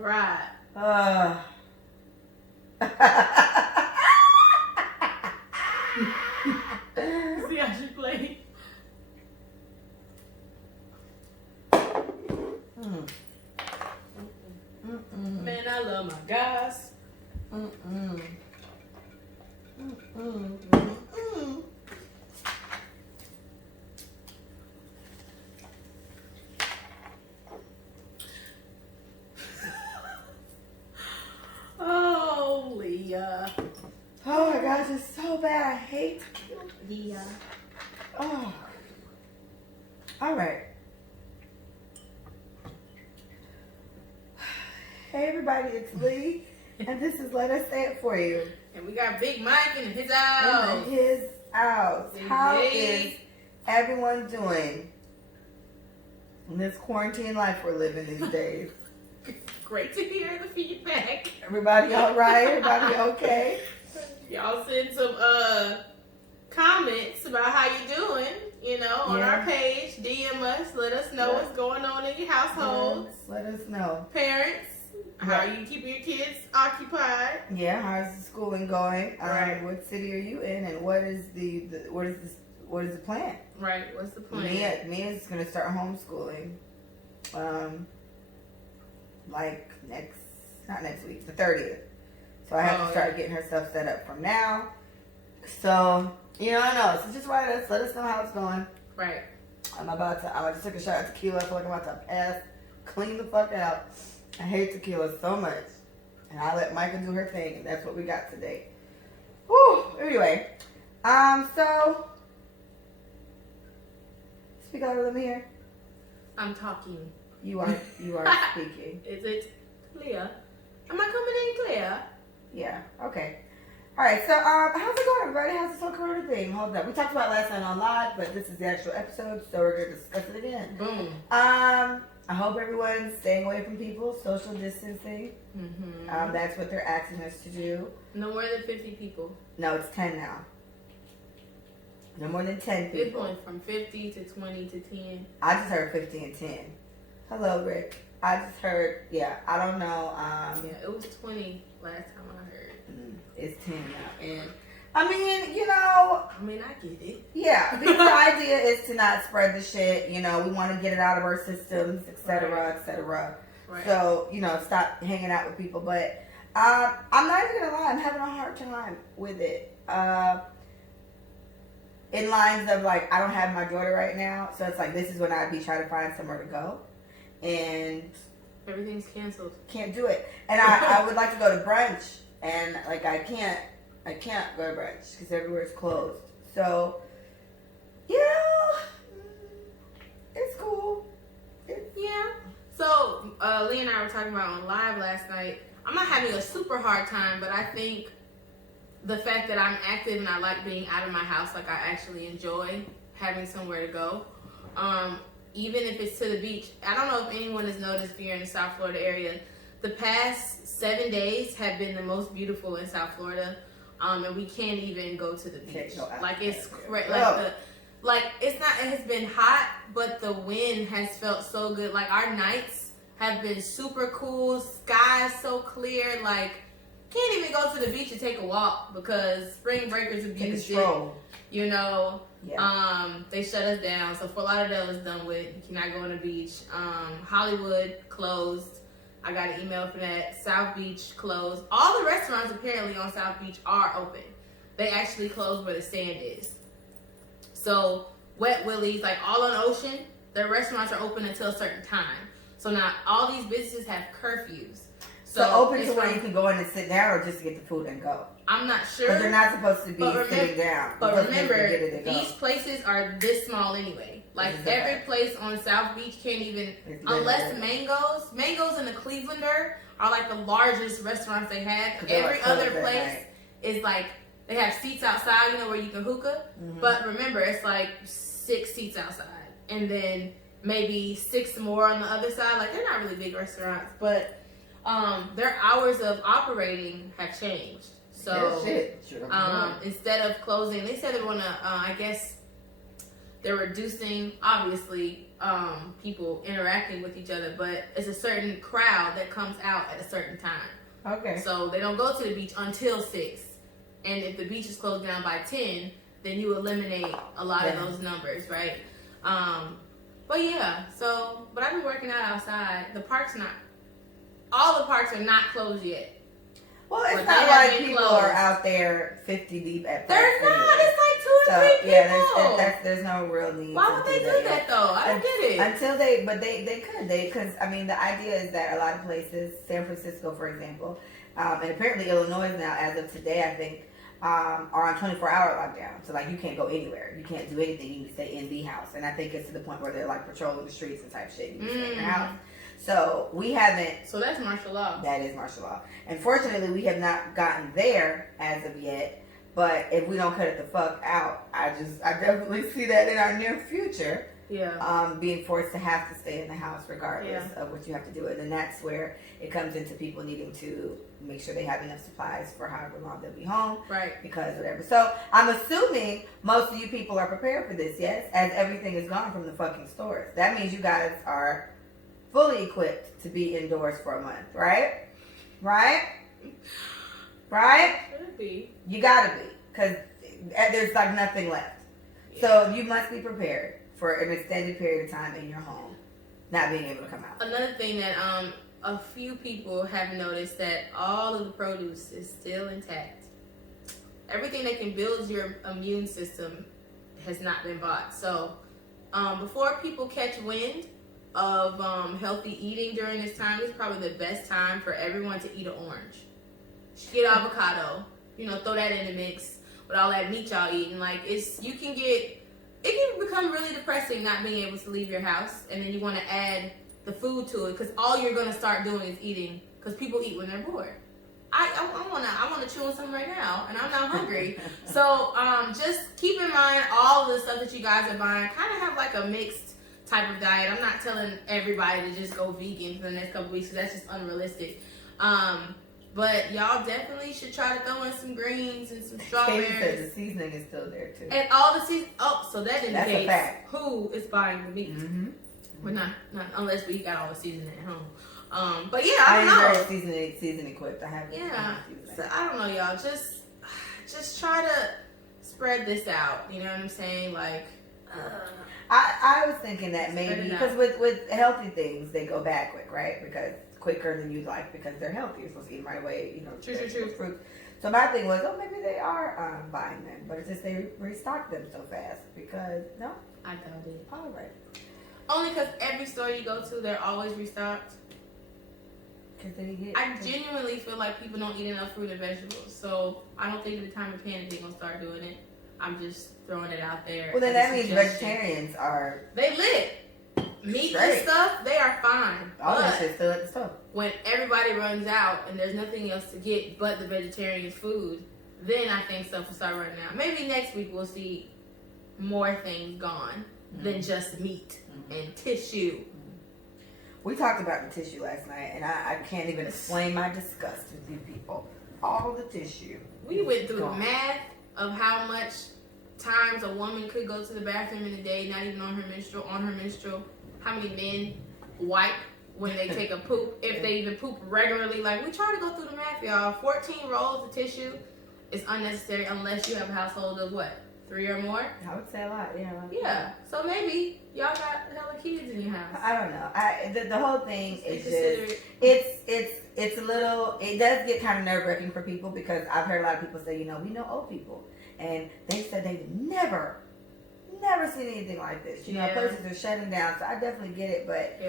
right. See how she played? Man, I love my guys. Oh, Leah. Oh my gosh, it's so bad. I hate tequila. Leah. Oh. All right. Hey everybody, it's Lee, and this is Let Us Say It For You. And we got Big Mike in his house. In his house. How Hey. is everyone doing in this quarantine life we're living these days? Great to hear the feedback. Everybody all right? Everybody okay? Y'all send some comments about how you doing, on our page. DM us. Let us know what's going on in your household. Yes, let us know. Parents, how are you keeping your kids occupied? Yeah, how's the schooling going? Right. What city are you in, and what is the plan? Right. What's the plan? Mia's gonna start homeschooling. Not next week, the 30th. So I have to start getting her stuff set up from now. So, I know. So just write us, let us know how it's going. Right. I just took a shot of tequila. I feel like I'm about to pass, clean the fuck out. I hate tequila so much. And I let Micah do her thing, and that's what we got today. Whew. Anyway, so speak out of them here. I'm talking. You are speaking. Is it Leah? Am I coming in clear? Yeah. Okay. All right. So, how's it going, everybody? How's this whole corona thing? Hold up. We talked about it last night on live, but this is the actual episode, so we're gonna discuss it again. Boom. I hope everyone's staying away from people, social distancing. Mm-hmm. That's what they're asking us to do. No more than 50 people. No, it's 10 now. No more than 10 It's people. going from 50 to 20 to 10. I just heard 50 and 10. Hello, Rick. I just heard. Yeah, I don't know. Yeah, it was 20 last time I heard. It's 10 now, and I get it. Yeah, because the idea is to not spread the shit. We want to get it out of our systems, etc., etc. Right. So, stop hanging out with people. But I'm not even going to lie. I'm having a hard time with it. In lines of, I don't have my daughter right now. So, it's like, this is when I'd be trying to find somewhere to go. And everything's canceled. Can't do it. And I would like to go to brunch. And, I can't go to brunch because everywhere's closed. So, it's cool. Yeah. So, Lee and I were talking about on live last night. I'm not having a super hard time, but I think the fact that I'm active and I like being out of my house, I actually enjoy having somewhere to go. Even if it's to the beach. I don't know if anyone has noticed if you're in the South Florida area. The past 7 days have been the most beautiful in South Florida. And we can't even go to the beach. It's it has been hot, but the wind has felt so good. Our nights have been super cool. Sky's so clear. Can't even go to the beach and take a walk because spring breakers abused it. They shut us down. So Fort Lauderdale is done with. You cannot go on the beach. Hollywood closed. I got an email for that. South Beach closed. All the restaurants apparently on South Beach are open. They actually closed where the sand is. So Wet Willie's, all on Ocean, their restaurants are open until a certain time. So now all these businesses have curfews. So open to where you can go in and sit down or just get the food and go? I'm not sure. But they're not supposed to be sitting down. But remember, these places are this small anyway. Every place on South Beach can't even, unless Mango's and the Clevelander are the largest restaurants they have. Every other place is they have seats outside, where you can hookah. Mm-hmm. But remember, it's 6 seats outside. And then maybe 6 more on the other side. They're not really big restaurants. But their hours of operating have changed. So instead of closing, they said they want to, they're reducing, obviously, people interacting with each other, but it's a certain crowd that comes out at a certain time. Okay. So they don't go to the beach until 6. And if the beach is closed down by 10, then you eliminate a lot of those numbers, right? But yeah, but I've been working out outside. All the parks are not closed yet. Well, it's not like people are out there 50 deep at parks. There's not. It's like 2 or 3 people. Yeah, there's no real need. Why would they do that though? I don't get it. Until they could. Because, I mean, the idea is that a lot of places, San Francisco, for example, and apparently Illinois now, as of today, I think, are on 24-hour lockdown. So, like, you can't go anywhere. You can't do anything. You need to stay in the house. And I think it's to the point where they're, like, patrolling the streets and type shit. You can stay in your house. So we haven't. So that's martial law. That is martial law. And fortunately, we have not gotten there as of yet. But if we don't cut it the fuck out, I definitely see that in our near future. Yeah. Being forced to have to stay in the house regardless of what you have to do. And then that's where it comes into people needing to make sure they have enough supplies for however long they'll be home. Right. Because whatever. So I'm assuming most of you people are prepared for this, yes? As everything is gone from the fucking stores. That means you guys are fully equipped to be indoors for a month, right? Right? Should be. You gotta be, because there's like nothing left. Yeah. So you must be prepared for an extended period of time in your home, not being able to come out. Another thing that a few people have noticed that all of the produce is still intact. Everything that can build your immune system has not been bought. So before people catch wind of healthy eating during this time, is probably the best time for everyone to eat an orange. Get avocado, throw that in the mix with all that meat y'all eating. Like, it can become really depressing not being able to leave your house, and then you want to add the food to it, because all you're going to start doing is eating, because people eat when they're bored. I want to chew on something right now, and I'm not hungry. So just keep in mind all of the stuff that you guys are buying. Kind of have like a mixed type of diet. I'm not telling everybody to just go vegan for the next couple weeks, because that's just unrealistic. But y'all definitely should try to throw in some greens and some strawberries. The seasoning is still there too. And all the season. Oh, so that indicates who is buying the meat. Mm-hmm. We're not unless we got all the seasoning at home. But yeah, I don't know. Very season equipped. I have. Yeah. So I don't know, y'all. Just try to spread this out. You know what I'm saying? Like. I was thinking that maybe because with healthy things they go bad quick, right? Because quicker than you'd like, because they're healthy. You're supposed to eat them right away, True. Fruit. So my thing was, maybe they are buying them, but it's just they restock them so fast because no, I doubt it. All right. Only because every store you go to, they're always restocked. I genuinely feel like people don't eat enough fruit and vegetables, so I don't think at the time of panic they're gonna start doing it. I'm just throwing it out there. Well, then that means vegetarians are... They lit. Meat and stuff, they are fine. All that shit's still at the store. When everybody runs out and there's nothing else to get but the vegetarian's food, then I think stuff will start running out. Maybe next week we'll see more things gone than just meat and tissue. We talked about the tissue last night, and I can't even explain my disgust with you people. All the tissue. We went through the math of how much times a woman could go to the bathroom in a day, not even on her menstrual, how many men wipe when they take a poop, if they even poop regularly. Like, we try to go through the math, y'all. 14 rolls of tissue is unnecessary unless you have a household of what, 3 or more? I would say a lot, yeah. Yeah, so maybe y'all got hella kids in your house. I don't know. The whole thing is just, it's a little, it does get kind of nerve-wracking for people, because I've heard a lot of people say, we know old people, and they said they've never seen anything like this. Places are shutting down, so I definitely get it. But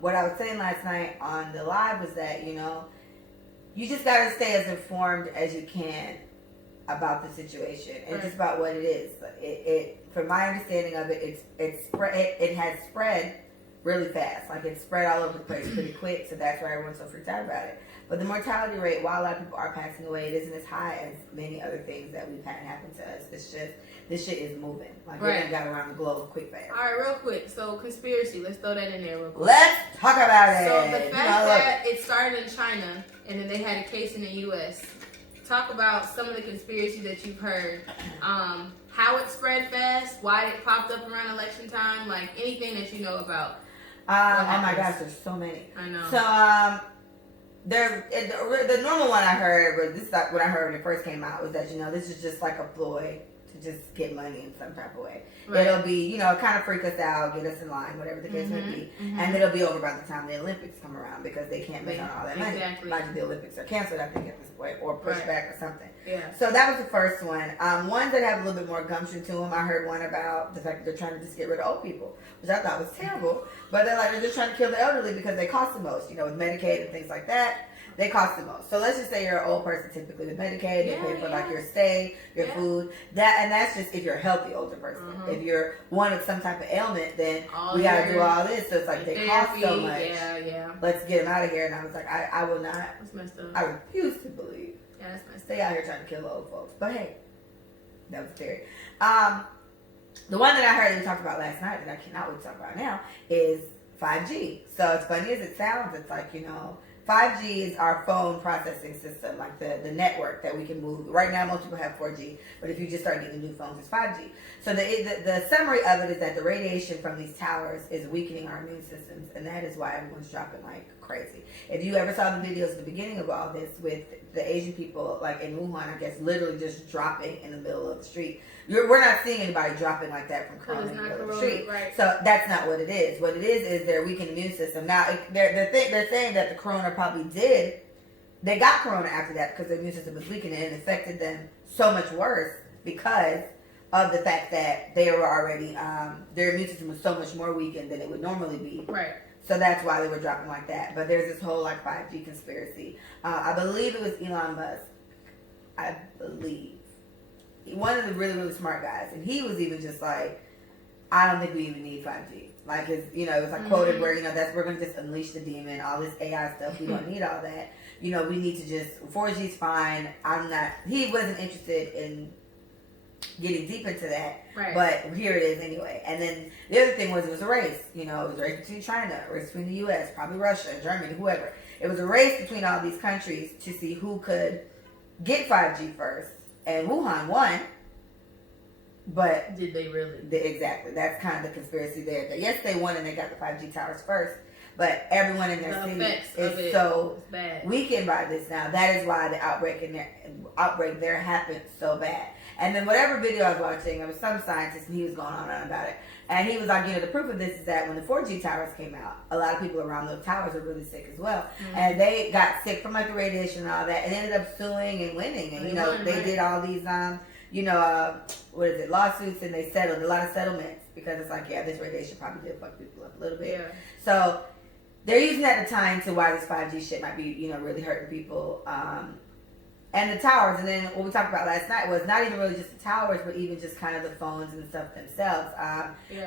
what I was saying last night on the live was that, you just got to stay as informed as you can about the situation and just about what it is. It from my understanding of it, it has spread really fast. Like, it's spread all over the place pretty quick, so that's why everyone's so freaked out about it. But the mortality rate, while a lot of people are passing away, it isn't as high as many other things that we've had happen to us. It's just, this shit is moving. Like, it got around the globe quick fast. All right, real quick. So, conspiracy. Let's throw that in there real quick. Let's talk about it. So, the fact that it started in China, and then they had a case in the U.S., talk about some of the conspiracies that you've heard. How it spread fast, why it popped up around election time, like anything that you know about. Oh my gosh, there's so many. I know. So, the normal one I heard was this. What I heard when it first came out was that this is just like a ploy to just get money in some type of way. Right. It'll be kind of freak us out, get us in line, whatever the case may be, and it'll be over by the time the Olympics come around because they can't make on all that money. Like the Olympics are canceled, I think, at this point, or pushed back or something. Yeah. So that was the first one. Ones that have a little bit more gumption to them. I heard one about the fact that they're trying to just get rid of old people, which I thought was terrible. But they're just trying to kill the elderly because they cost the most. With Medicaid and things like that. They cost the most. So let's just say you're an old person, typically with Medicaid. They pay for like your stay, your food. That's just if you're a healthy older person. If you're one with some type of ailment, then we gotta do all this. So it's like they cost so much. Yeah. Let's get them out of here. And I was like, I will not. That's messed up. I refuse to believe. Yeah, that's messed up. Stay out here trying to kill old folks. But hey, that was scary. The one that I heard that we talked about last night that I cannot wait to talk about now is 5G. So as funny as it sounds, it's like 5G is our phone processing system, like the network that we can move. Right now, most people have 4G, but if you just start getting new phones, it's 5G. So the summary of it is that the radiation from these towers is weakening our immune systems, and that is why everyone's dropping like crazy. If you ever saw the videos at the beginning of all this with the Asian people, like in Wuhan, I guess, literally just dropping in the middle of the street. We're not seeing anybody dropping like that from Corona in the middle of the street. Right. So that's not what it is. What it is their weakened immune system. Now, they're saying that the Corona probably did. They got Corona after that because their immune system was weakened and it affected them so much worse because of the fact that they were already, their immune system was so much more weakened than it would normally be. Right. So that's why they were dropping like that. But there's this whole 5G conspiracy. I believe it was Elon Musk. I believe. One of the really, really smart guys. And he was even just like, I don't think we even need 5G. Like it was like quoted where, we're going to just unleash the demon, all this AI stuff. We don't need all that. We need to just, 4G's fine. He wasn't interested in getting deep into that. Right. But here it is anyway. And then the other thing was it was a race. It was a race between China, a race between the U.S., probably Russia, Germany, whoever. It was a race between all these countries to see who could get 5G first. And Wuhan won. But did they really? Exactly. That's kind of the conspiracy there. Yes, they won and they got the 5G towers first. But everyone in their city is so weakened by this now. That is why the outbreak there happened so bad. And then whatever video I was watching, there was some scientist and he was going on about it. And he was like, the proof of this is that when the 4G towers came out, a lot of people around those towers were really sick as well. And they got sick from the radiation and all that and ended up suing and winning. And, they did all these, lawsuits, and they settled a lot of settlements because it's like, this radiation probably did fuck people up a little bit. Yeah. So they're using that to tie into why this 5G shit might be, really hurting people. And the towers, and then what we talked about last night was not even really just the towers, but even just kind of the phones and stuff themselves.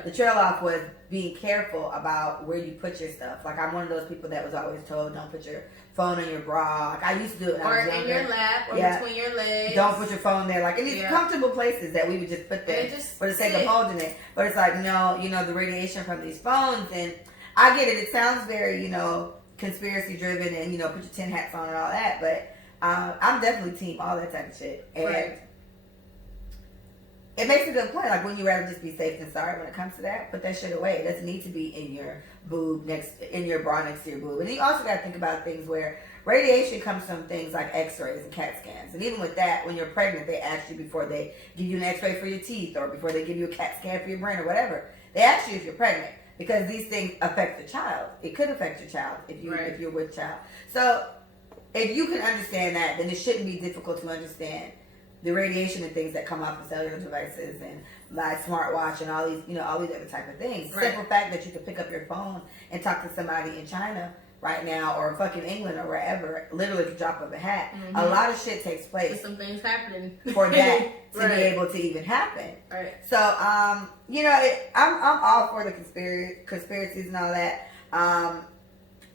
The trail off was being careful about where you put your stuff. Like, I'm one of those people that was always told, don't put your phone in your bra. Like, I used to do it when I was younger. Or in your lap, or between your legs. Don't put your phone there. Like, in these comfortable places that we would just put there for the sake of holding it. But it's like, no, the radiation from these phones, and I get it. It sounds very, conspiracy driven and, put your tin hats on and all that, but I'm definitely team all that type of shit. And it makes a good point. Like, wouldn't you rather just be safe than sorry when it comes to that? Put that shit away. It doesn't need to be in your boob in your bra next to your boob. And you also got to think about things where radiation comes from things like x-rays and CAT scans. And even with that, when you're pregnant, they ask you before they give you an x-ray for your teeth or before they give you a CAT scan for your brain or whatever. They ask you if you're pregnant because these things affect the child. It could affect your child if you're with child. So if you can understand that, then it shouldn't be difficult to understand the radiation and things that come off of cellular devices and like smartwatch and all these other type of things. Right. Simple fact that you can pick up your phone and talk to somebody in China right now or fucking England or wherever, literally the drop of a hat. A lot of shit takes place. There's some things happening for that to be able to even happen. Right. So, I'm all for the conspiracies and all that.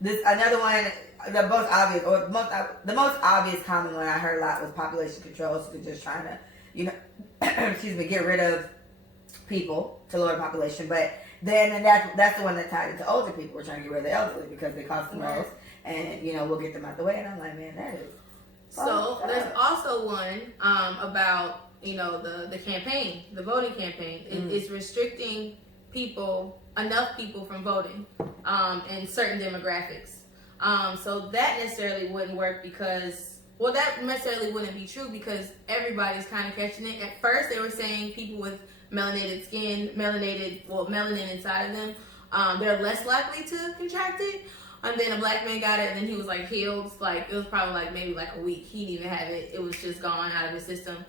This another one. The most obvious common one I heard a lot was population control. So they're just trying to, get rid of people to lower the population. But then that's the one that tied into older people. We're trying to get rid of the elderly because they cost the most, and we'll get them out the way. And I'm like, man, that is So there's also one about, you know, the campaign, the voting campaign. It's restricting enough people from voting in certain demographics. So that necessarily wouldn't work because, well, that necessarily wouldn't be true because everybody's kind of catching it. At first, they were saying people with melanated skin, melanin inside of them, they're less likely to contract it. And then a black man got it, and then he was like healed. Like it was probably like maybe like a week. He didn't even have it. It was just gone out of his system.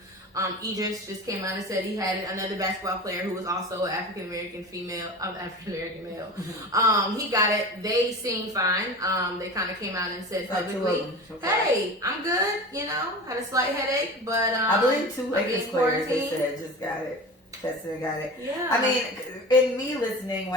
Idris just came out and said he had it. Another basketball player who was also an African American male. He got it. They seemed fine. They kind of came out and said publicly, "Hey, I'm good. You know, had a slight headache, but I believe 2 Lakers players they said just got it, tested and got it. Yeah. I mean, in me listening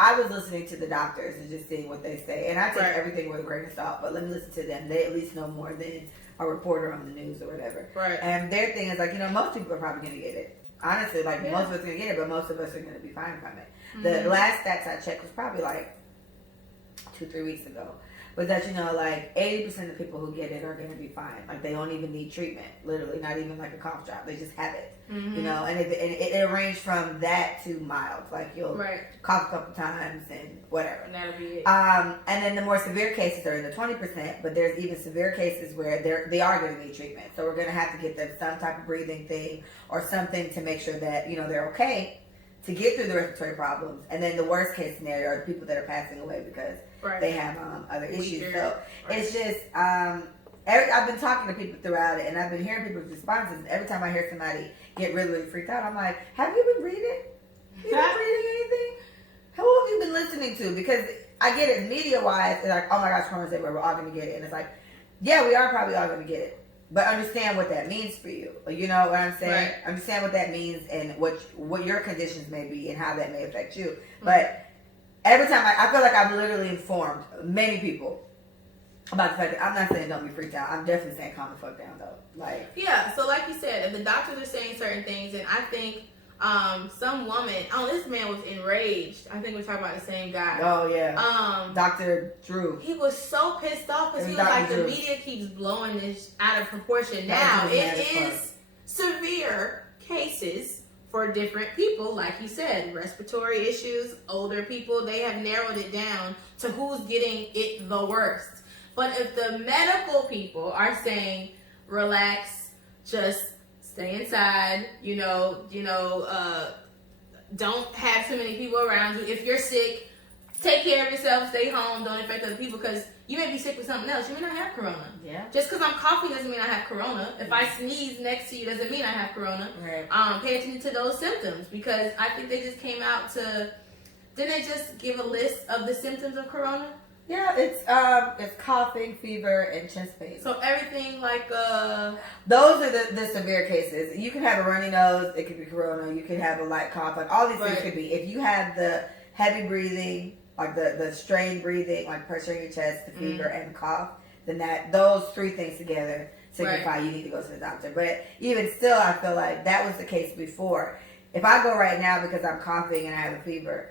I was listening to the doctors and just seeing what they say, and I take everything with a grain of salt. But let me listen to them. They at least know more than a reporter on the news or whatever. Right. And their thing is like, you know, most people are probably going to get it. Honestly, like most of us are going to get it, but most of us are going to be fine from it. Mm-hmm. The last stats I checked was probably like 2-3 weeks ago. Was that, you know, like 80% of people who get it are going to be fine. Like they don't even need treatment, literally, not even like a cough drop. They just have it, you know. And it ranged from that to mild. Like you'll cough a couple times and whatever. And that'll be it. And then the more severe cases are in the 20%, but there's even severe cases where they are going to need treatment. So we're going to have to get them some type of breathing thing or something to make sure that, you know, they're okay to get through the respiratory problems. And then the worst case scenario are the people that are passing away because they have other issues. So it's just I've been talking to people throughout it, and I've been hearing people's responses. Every time I hear somebody get really, really freaked out, I'm like, have you been reading? You been reading anything? Who have you been listening to? Because I get it media wise, it's like, oh my gosh, Corona's everywhere, we're all gonna get it. And it's like, yeah, we are probably all gonna get it. But understand what that means for you. You know what I'm saying? Right. Understand what that means and what your conditions may be and how that may affect you. Mm-hmm. But every time I feel like I've literally informed many people about the fact that I'm not saying don't be freaked out. I'm definitely saying calm the fuck down though. Like so like you said, if the doctors are saying certain things, and I think some woman, this man was enraged. I think we're talking about the same guy. Oh yeah. Dr. Drew. He was so pissed off because he was like, the media keeps blowing this out of proportion. Now it is severe cases for different people, like you said, respiratory issues, older people. They have narrowed it down to who's getting it the worst. But if the medical people are saying, relax, just stay inside, don't have too many people around you. If you're sick, take care of yourself, stay home, don't infect other people, because you may be sick with something else. You may not have corona. Yeah. Just because I'm coughing doesn't mean I have corona. If I sneeze next to you doesn't mean I have corona. Right. Pay attention to those symptoms, because I think they just came out to, didn't they just give a list of the symptoms of corona? Yeah, it's coughing, fever, and chest pain. So everything like those are the severe cases. You can have a runny nose, it could be corona. You can have a light cough, like all these things could be. If you have the heavy breathing, like the strained breathing, like pressure in your chest, the fever, and the cough, then those three things together signify you need to go to the doctor. But even still, I feel like that was the case before. If I go right now because I'm coughing and I have a fever,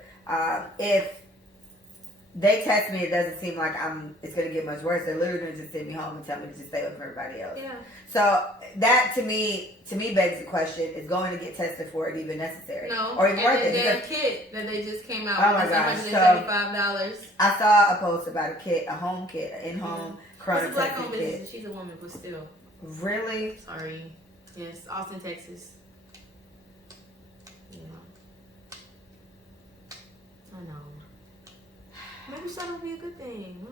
if they test me, it doesn't seem like it's going to get much worse. They're literally going to just send me home and tell me to just stay with everybody else. Yeah. So that to me begs the question: is going to get tested for it even necessary? No. Or even worth it? Damn kit that they just came out. Oh my gosh! $175. I saw a post about a kit, a home kit, an in-home corona testing kit. She's a woman, but still. Really? Sorry. Yes, Austin, Texas. Yeah. I know. Maybe that would be a good thing.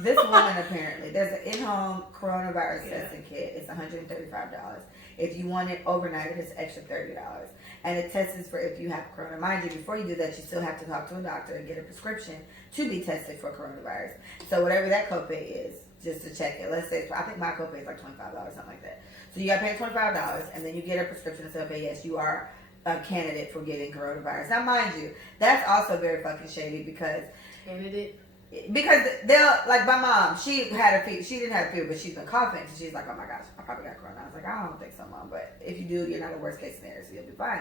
This woman apparently, there's an in-home coronavirus testing kit. It's $135. If you want it overnight, it's extra $30. And it tests for if you have corona. Mind you, before you do that, you still have to talk to a doctor and get a prescription to be tested for coronavirus. So whatever that copay is, just to check it. Let's say, I think my copay is like $25, something like that. So you got to pay $25, and then you get a prescription to say, okay, yes, you are a candidate for getting coronavirus. Now, mind you, that's also very fucking shady because they'll, like my mom, she had a fever. She didn't have a fever, but she's been coughing. So she's like, oh my gosh, I probably got corona. I was like, I don't think so, Mom. But if you do, you're not a worst case scenario, so you'll be fine.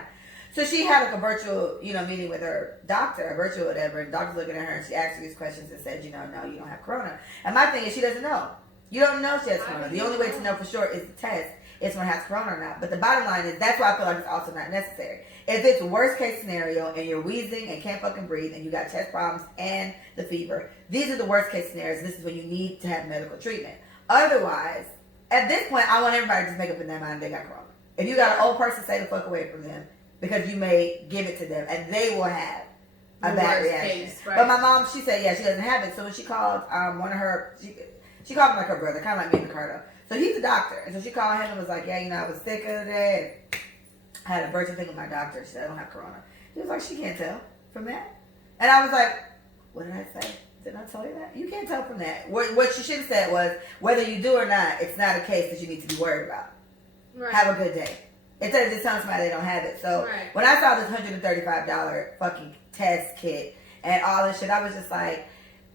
So she had like a virtual, meeting with her doctor, a virtual whatever. And the doctor's looking at her and she asked her these questions and said, no, you don't have corona. And my thing is, she doesn't know. You don't know she has corona. The only way to know for sure is the test. It's when it has corona or not. But the bottom line is, that's why I feel like it's also not necessary. If it's worst case scenario and you're wheezing and can't fucking breathe and you got chest problems and the fever, these are the worst case scenarios. This is when you need to have medical treatment. Otherwise, at this point, I want everybody to just make up in their mind they got corona. If you got an old person, stay the fuck away from them, because you may give it to them and they will have a bad reaction. Case, right? But my mom, she said, yeah, she doesn't have it. So when she called one of her, she called him like her brother, kind of like me and Ricardo. So he's a doctor. And so she called him and was like, yeah, you know, I was sick the other day. I had a virgin thing with my doctor. She said, I don't have corona. He was like, she can't tell from that. And I was like, what did I say? Didn't I tell you that? You can't tell from that. What she should have said was, whether you do or not, it's not a case that you need to be worried about. Right. Have a good day. Instead of just telling somebody they don't have it. So when I saw this $135 fucking test kit and all this shit, I was just like,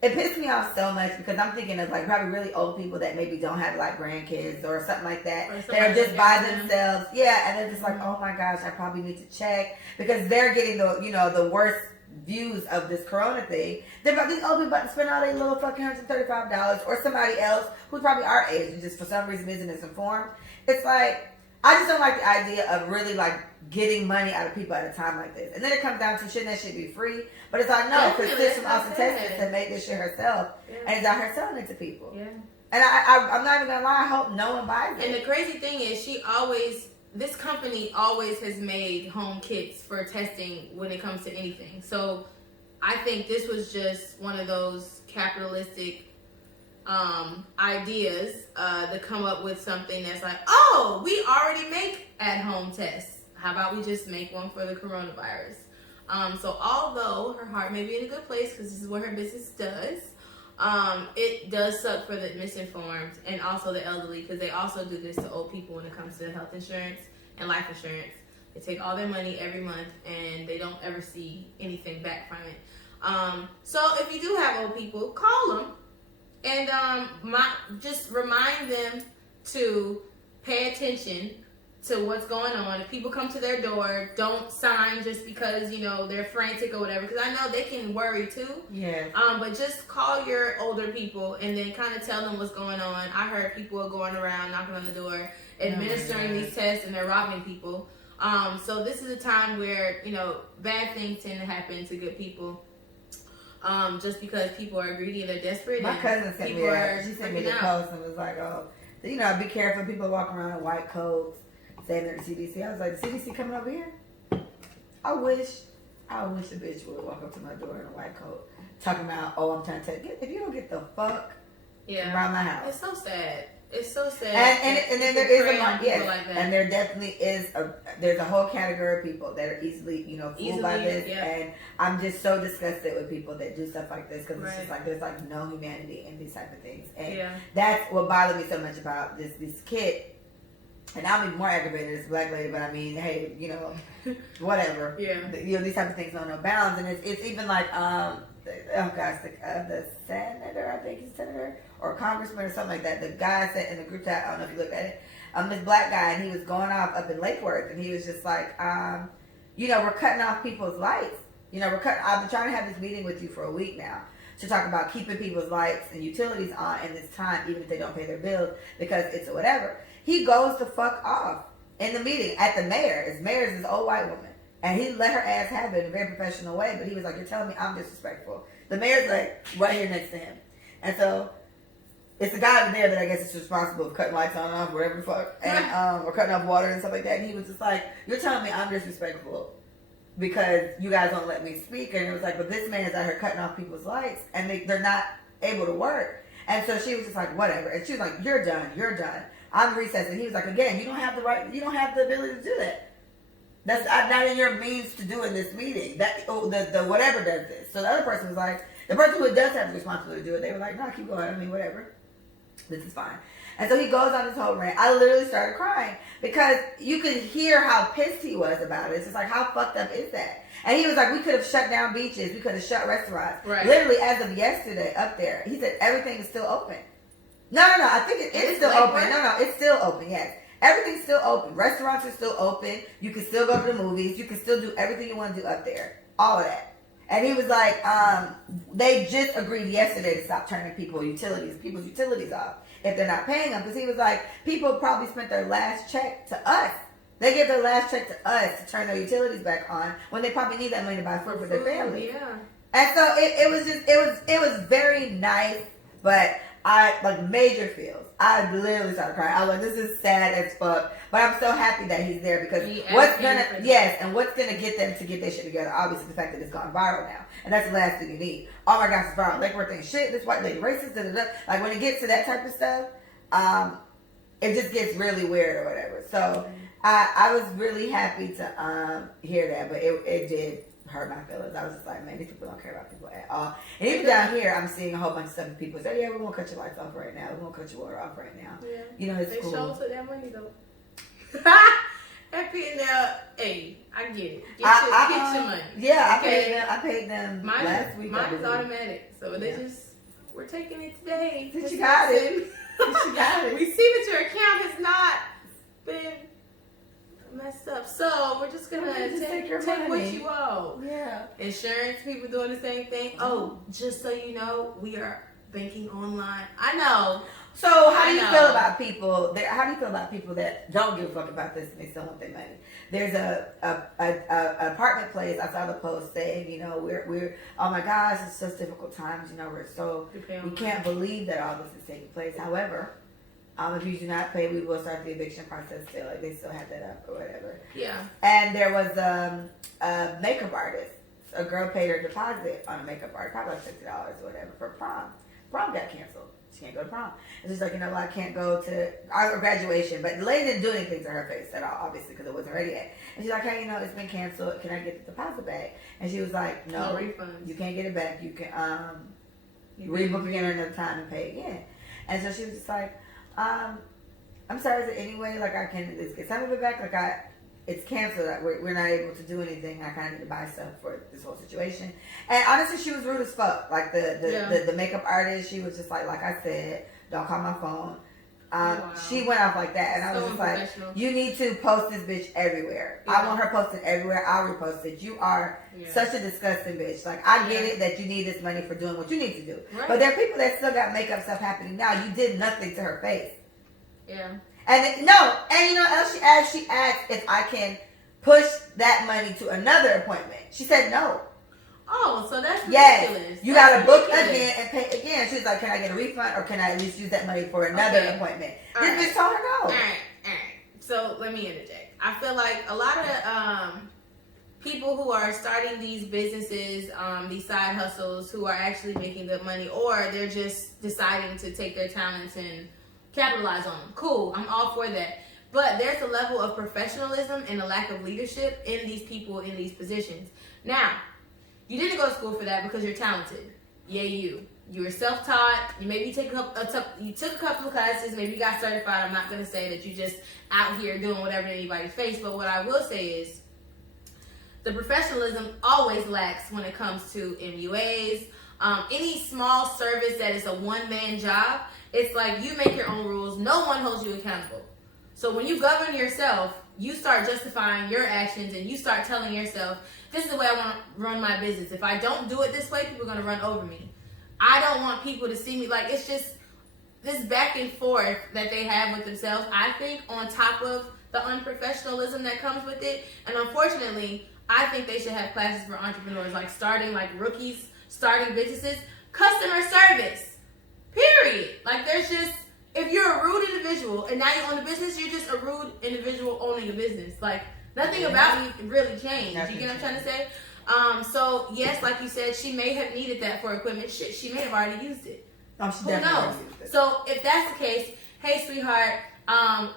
it pissed me off so much, because I'm thinking of like probably really old people that maybe don't have like grandkids or something like that. They're just by themselves. Yeah, and they're just like, oh my gosh, I probably need to check, because they're getting the worst views of this corona thing. These old people about to spend all their little fucking $135, or somebody else who's probably our age and just for some reason isn't as informed. It's like, I just don't like the idea of really like getting money out of people at a time like this. And then it comes down to, shouldn't that shit be free? But it's like, no, because sis from Austin, Texas to make this shit herself, and is out here selling it to people. Yeah. And I'm not even gonna lie, I hope no one buys it. And the crazy thing is, this company always has made home kits for testing when it comes to anything. So I think this was just one of those capitalistic ideas to come up with something that's like, oh, we already make at-home tests. How about we just make one for the coronavirus? So although her heart may be in a good place, because this is what her business does, it does suck for the misinformed and also the elderly, because they also do this to old people when it comes to health insurance and life insurance. They take all their money every month and they don't ever see anything back from it. So if you do have old people, call them and just remind them to pay attention to what's going on. If people come to their door, don't sign just because, they're frantic or whatever, because I know they can worry too. Yeah. But just call your older people and then kind of tell them what's going on. I heard people are going around knocking on the door, administering these tests, and they're robbing people. So this is a time where, bad things tend to happen to good people. Just because people are greedy and they're desperate. My cousin sent me that. She sent me the post and was like, oh, be careful. People walking around in white coats saying they're the CDC. I was like, the CDC coming over here? I wish a bitch would walk up to my door in a white coat talking about, oh, I'm trying to take it. If you don't get the fuck around my house. It's so sad. It's so sad. And then there is and there definitely is there's a whole category of people that are easily fooled by this, and I'm just so disgusted with people that do stuff like this, because it's just like there's like no humanity in these type of things, and that's what bothered me so much about this kid. And I'll be more aggravated as a black lady, but I mean, hey, whatever. These type of things don't know bounds, and it's even like the senator, I think he's senator or congressman or something like that. The guy said in the group chat, I don't know if you looked at it, this black guy, and he was going off up in Lake Worth, and he was just like, we're cutting off people's lights. I've been trying to have this meeting with you for a week now to talk about keeping people's lights and utilities on in this time, even if they don't pay their bills, because it's a whatever. He goes the fuck off in the meeting at the mayor. His mayor is this old white woman. And he let her ass have it in a very professional way, but he was like, you're telling me I'm disrespectful. The mayor's like right here next to him. And so it's the guy over there that I guess is responsible for cutting lights on and off, whatever the fuck, and or cutting off water and stuff like that. And he was just like, you're telling me I'm disrespectful because you guys don't let me speak. And it was like, but this man is out here cutting off people's lights and they're not able to work. And so she was just like, whatever. And she was like, you're done. I'm recessing. He was like, again, you don't have the right, you don't have the ability to do that. That's not in your means to do in this meeting. The whatever does this. So the other person was like, the person who does have the responsibility to do it, they were like, no, keep going. I mean, whatever. This is fine. And so he goes on this whole rant. I literally started crying because you could hear how pissed he was about it. It's just like, how fucked up is that? And he was like, we could have shut down beaches. We could have shut restaurants. Right. Literally, as of yesterday up there, he said everything is still open. No. I think it's still open. No, it's still open, yes. Everything's still open. Restaurants are still open. You can still go to the movies. You can still do everything you want to do up there. All of that. And he was like, they just agreed yesterday to stop turning people's utilities off if they're not paying them. Because he was like, people probably spent their last check to us. They give their last check to us to turn their utilities back on when they probably need that money to buy food for their family. Yeah. And so it was very nice, but I like major feels. I literally started crying. I was like, this is sad as fuck. But I'm so happy that he's there because what's gonna get them to get their shit together, obviously the fact that it's gone viral now. And that's the last thing you need. Oh my gosh, it's viral. Like we're thinking shit, this white lady racist, da, da, da. Like when it gets to that type of stuff, it just gets really weird or whatever. So I was really happy to hear that, but it did hurt my feelings. I was just like, man, these people don't care about people at all. And even down here, I'm seeing a whole bunch of stuff. People say, yeah, we won't cut your lights off right now. We won't cut your water off right now. Yeah. You know, it's they cool. They show took that money though. Happy in there. Hey, I get it. Get your money. Yeah, okay? I paid them last week. Mine is automatic, so they we're taking it today. You got it. You got it. We see that your account has not been messed up, so we're just gonna take what you owe. Yeah. Insurance people doing the same thing. Oh, just so you know, we are banking online. I know. So how do you feel about people? How do you feel about people that don't give a fuck about this and they still want their money? There's a apartment place. I saw the post saying, you know, we're oh my gosh, it's such difficult times. You know, we can't believe that all this is taking place. However, if you do not pay, we will start the eviction process still. Like they still have that up or whatever. Yeah. And there was a makeup artist. A girl paid her deposit on a makeup artist, probably like $50 or whatever for prom. Prom got canceled. She can't go to prom. And she's like, you know what, I can't go to our graduation. But the lady didn't do anything to her face at all, obviously, because it wasn't ready yet. And she's like, hey, you know, it's been canceled. Can I get the deposit back? And she was like, no refunds. You can't get it back. You can rebook again another time and pay again. And so she was just like, I'm sorry, is there any way like I can get some of it back? Like it's canceled. We're not able to do anything. I kind of need to buy stuff for this whole situation. And honestly, she was rude as fuck. Like the makeup artist, she was just like I said, don't call my phone. Wow. She went off like that, and I was just like, you need to post this bitch everywhere. Yeah. I want her posted everywhere. I'll repost it. You are such a disgusting bitch. Like I get it that you need this money for doing what you need to do, but there are people that still got makeup stuff happening now. You did nothing to her face. Yeah. And you know else she asked if I can push that money to another appointment. She said no. Oh, so that's ridiculous. Yes, you got to book again and pay again. She was like, can I get a refund or can I at least use that money for another appointment? This bitch told her no. All right. So let me interject. I feel like a lot of people who are starting these businesses, these side hustles, who are actually making good money, or they're just deciding to take their talents and capitalize on them. Cool, I'm all for that. But there's a level of professionalism and a lack of leadership in these people in these positions. Now, you didn't go to school for that because you're talented. Yeah, you were self-taught. You maybe took a couple of classes. Maybe you got certified. I'm not going to say that you just out here doing whatever anybody's face. But what I will say is the professionalism always lacks when it comes to MUAs. Any small service that is a one-man job, it's like you make your own rules. No one holds you accountable. So when you govern yourself, you start justifying your actions and you start telling yourself, this is the way I want to run my business. If I don't do it this way, people are going to run over me. I don't want people to see me. Like, it's just this back and forth that they have with themselves, I think, on top of the unprofessionalism that comes with it. And unfortunately, I think they should have classes for entrepreneurs, like starting, like rookies, starting businesses, customer service, period. Like, there's just, if you're a rude individual and now you own a business, you're just a rude individual owning a business. Like, nothing about you really changed. You get what I'm trying to say? So, yes, like you said, she may have needed that for equipment. Shit, she may have already used it. Oh, she Who knows? So, if that's the case, hey, sweetheart,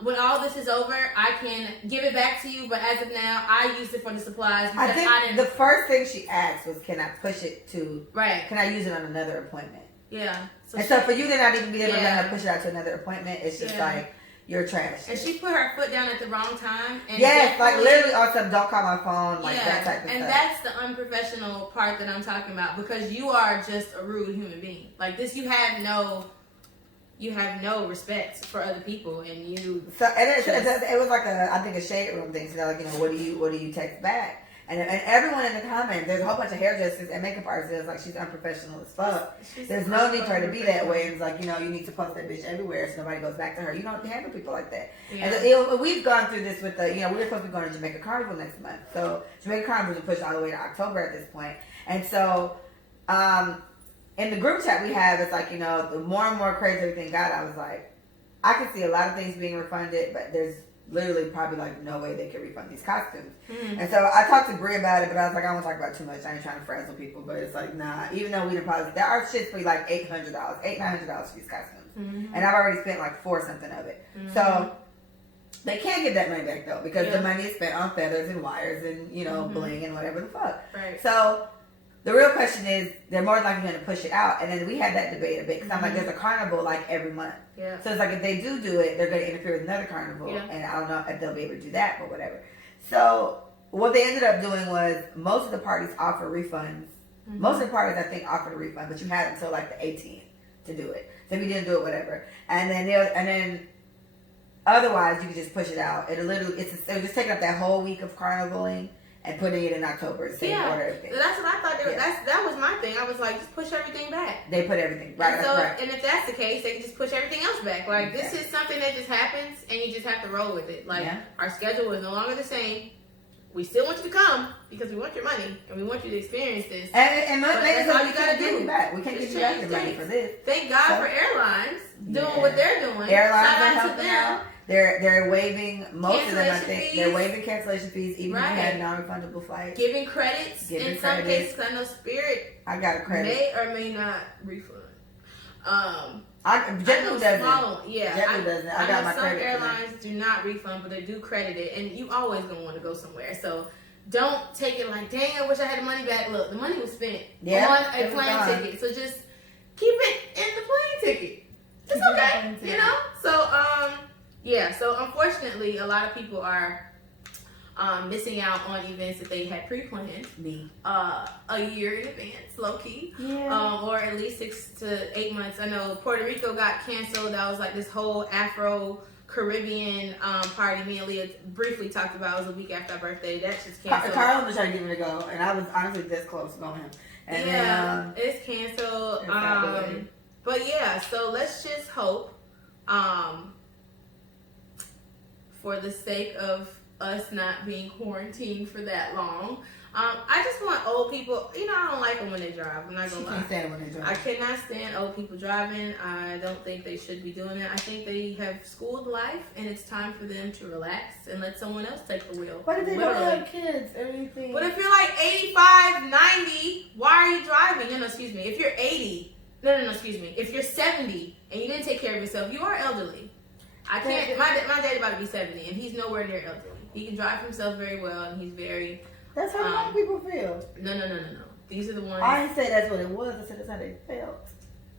when all this is over, I can give it back to you. But as of now, I used it for the supplies. Because I think the first thing she asked was, can I push it to, can I use it on another appointment? Yeah. So for you to not even be able to let her push it out to another appointment, it's just like, you're trash. And she put her foot down at the wrong time. And like literally on some don't call my phone, like that type of stuff. And that's the unprofessional part that I'm talking about, because you are just a rude human being. Like this, you have no respect for other people, and you. So and it was like I think a shade room thing. So like, what do you text back? And everyone in the comments, there's a whole bunch of hairdressers and makeup artists like she's unprofessional as fuck. There's no need for her to be that way. It's like, you need to post that bitch everywhere so nobody goes back to her. You don't handle people like that. Yeah. And we've gone through this with we were supposed to be going to Jamaica Carnival next month. So Jamaica Carnival was pushed all the way to October at this point. And so, in the group chat we have, it's like, the more and more crazy everything got, I was like, I could see a lot of things being refunded, but there's literally probably like no way they could refund these costumes. Mm-hmm. And so I talked to Brie about it, but I was like, I don't want to talk about it too much. I ain't trying to frazzle people, but it's like, nah, even though we deposit, there are shits for like $800, $900 for these costumes. Mm-hmm. And I've already spent like $4 something of it. Mm-hmm. So they can't get that money back though, because the money is spent on feathers and wires and, bling and whatever the fuck. Right. So the real question is, they're more likely going to push it out. And then we had that debate a bit. Because I'm like, there's a carnival like every month. Yeah. So it's like, if they do it, they're going to interfere with another carnival. Yeah. And I don't know if they'll be able to do that, but whatever. So what they ended up doing was, most of the parties offer refunds. Mm-hmm. Most of the parties, I think, offered a refund. But you had until like the 18th to do it. So if you didn't do it, whatever. And then otherwise, you could just push it out. It'll just take up that whole week of carnivaling and putting it in October, same order. Everything. That's what I thought. That was my thing. I was like, just push everything back. They put everything right. And if that's the case, they can just push everything else back. Like this is something that just happens, and you just have to roll with it. Like our schedule is no longer the same. We still want you to come because we want your money and we want you to experience this. And that's all you gotta do. We can't give you back the money for this. Thank God for airlines doing what they're doing. Airlines are helping out. They're waiving most of them. I think they're waiving cancellation fees, even if you had non-refundable flights. Giving credits in some cases. I know Spirit. I got a credit. May or may not refund. JetBlue doesn't. JetBlue doesn't. I got my credit. Some airlines do not refund, but they do credit it, and you always gonna want to go somewhere. So don't take it like, dang, I wish I had the money back. Look, the money was spent on a plane ticket, so just keep it in the plane ticket. It's okay, So so unfortunately, a lot of people are missing out on events that they had pre-planned. Me. A year in advance, low key. Yeah. Or at least 6 to 8 months. I know Puerto Rico got canceled. That was like this whole Afro-Caribbean party me and Leah briefly talked about. It was a week after our birthday. That's just canceled. Carl was trying to get me to go, and I was honestly this close to going. And then, it's canceled. But so let's just hope, for the sake of us not being quarantined for that long. I just want old people, I don't like them when they drive. I'm not going to lie. Can't stand when they drive. I cannot stand old people driving. I don't think they should be doing that. I think they have schooled life, and it's time for them to relax and let someone else take the wheel. What if they don't have kids or anything? But if you're like 85, 90, why are you driving? No, excuse me. If you're 80, excuse me. If you're 70 and you didn't take care of yourself, you are elderly. I can't. My daddy about to be 70, and he's nowhere near elderly. He can drive himself very well, and he's very. That's how young people feel. No. These are the ones. I didn't say that's what it was. I said that's how they felt.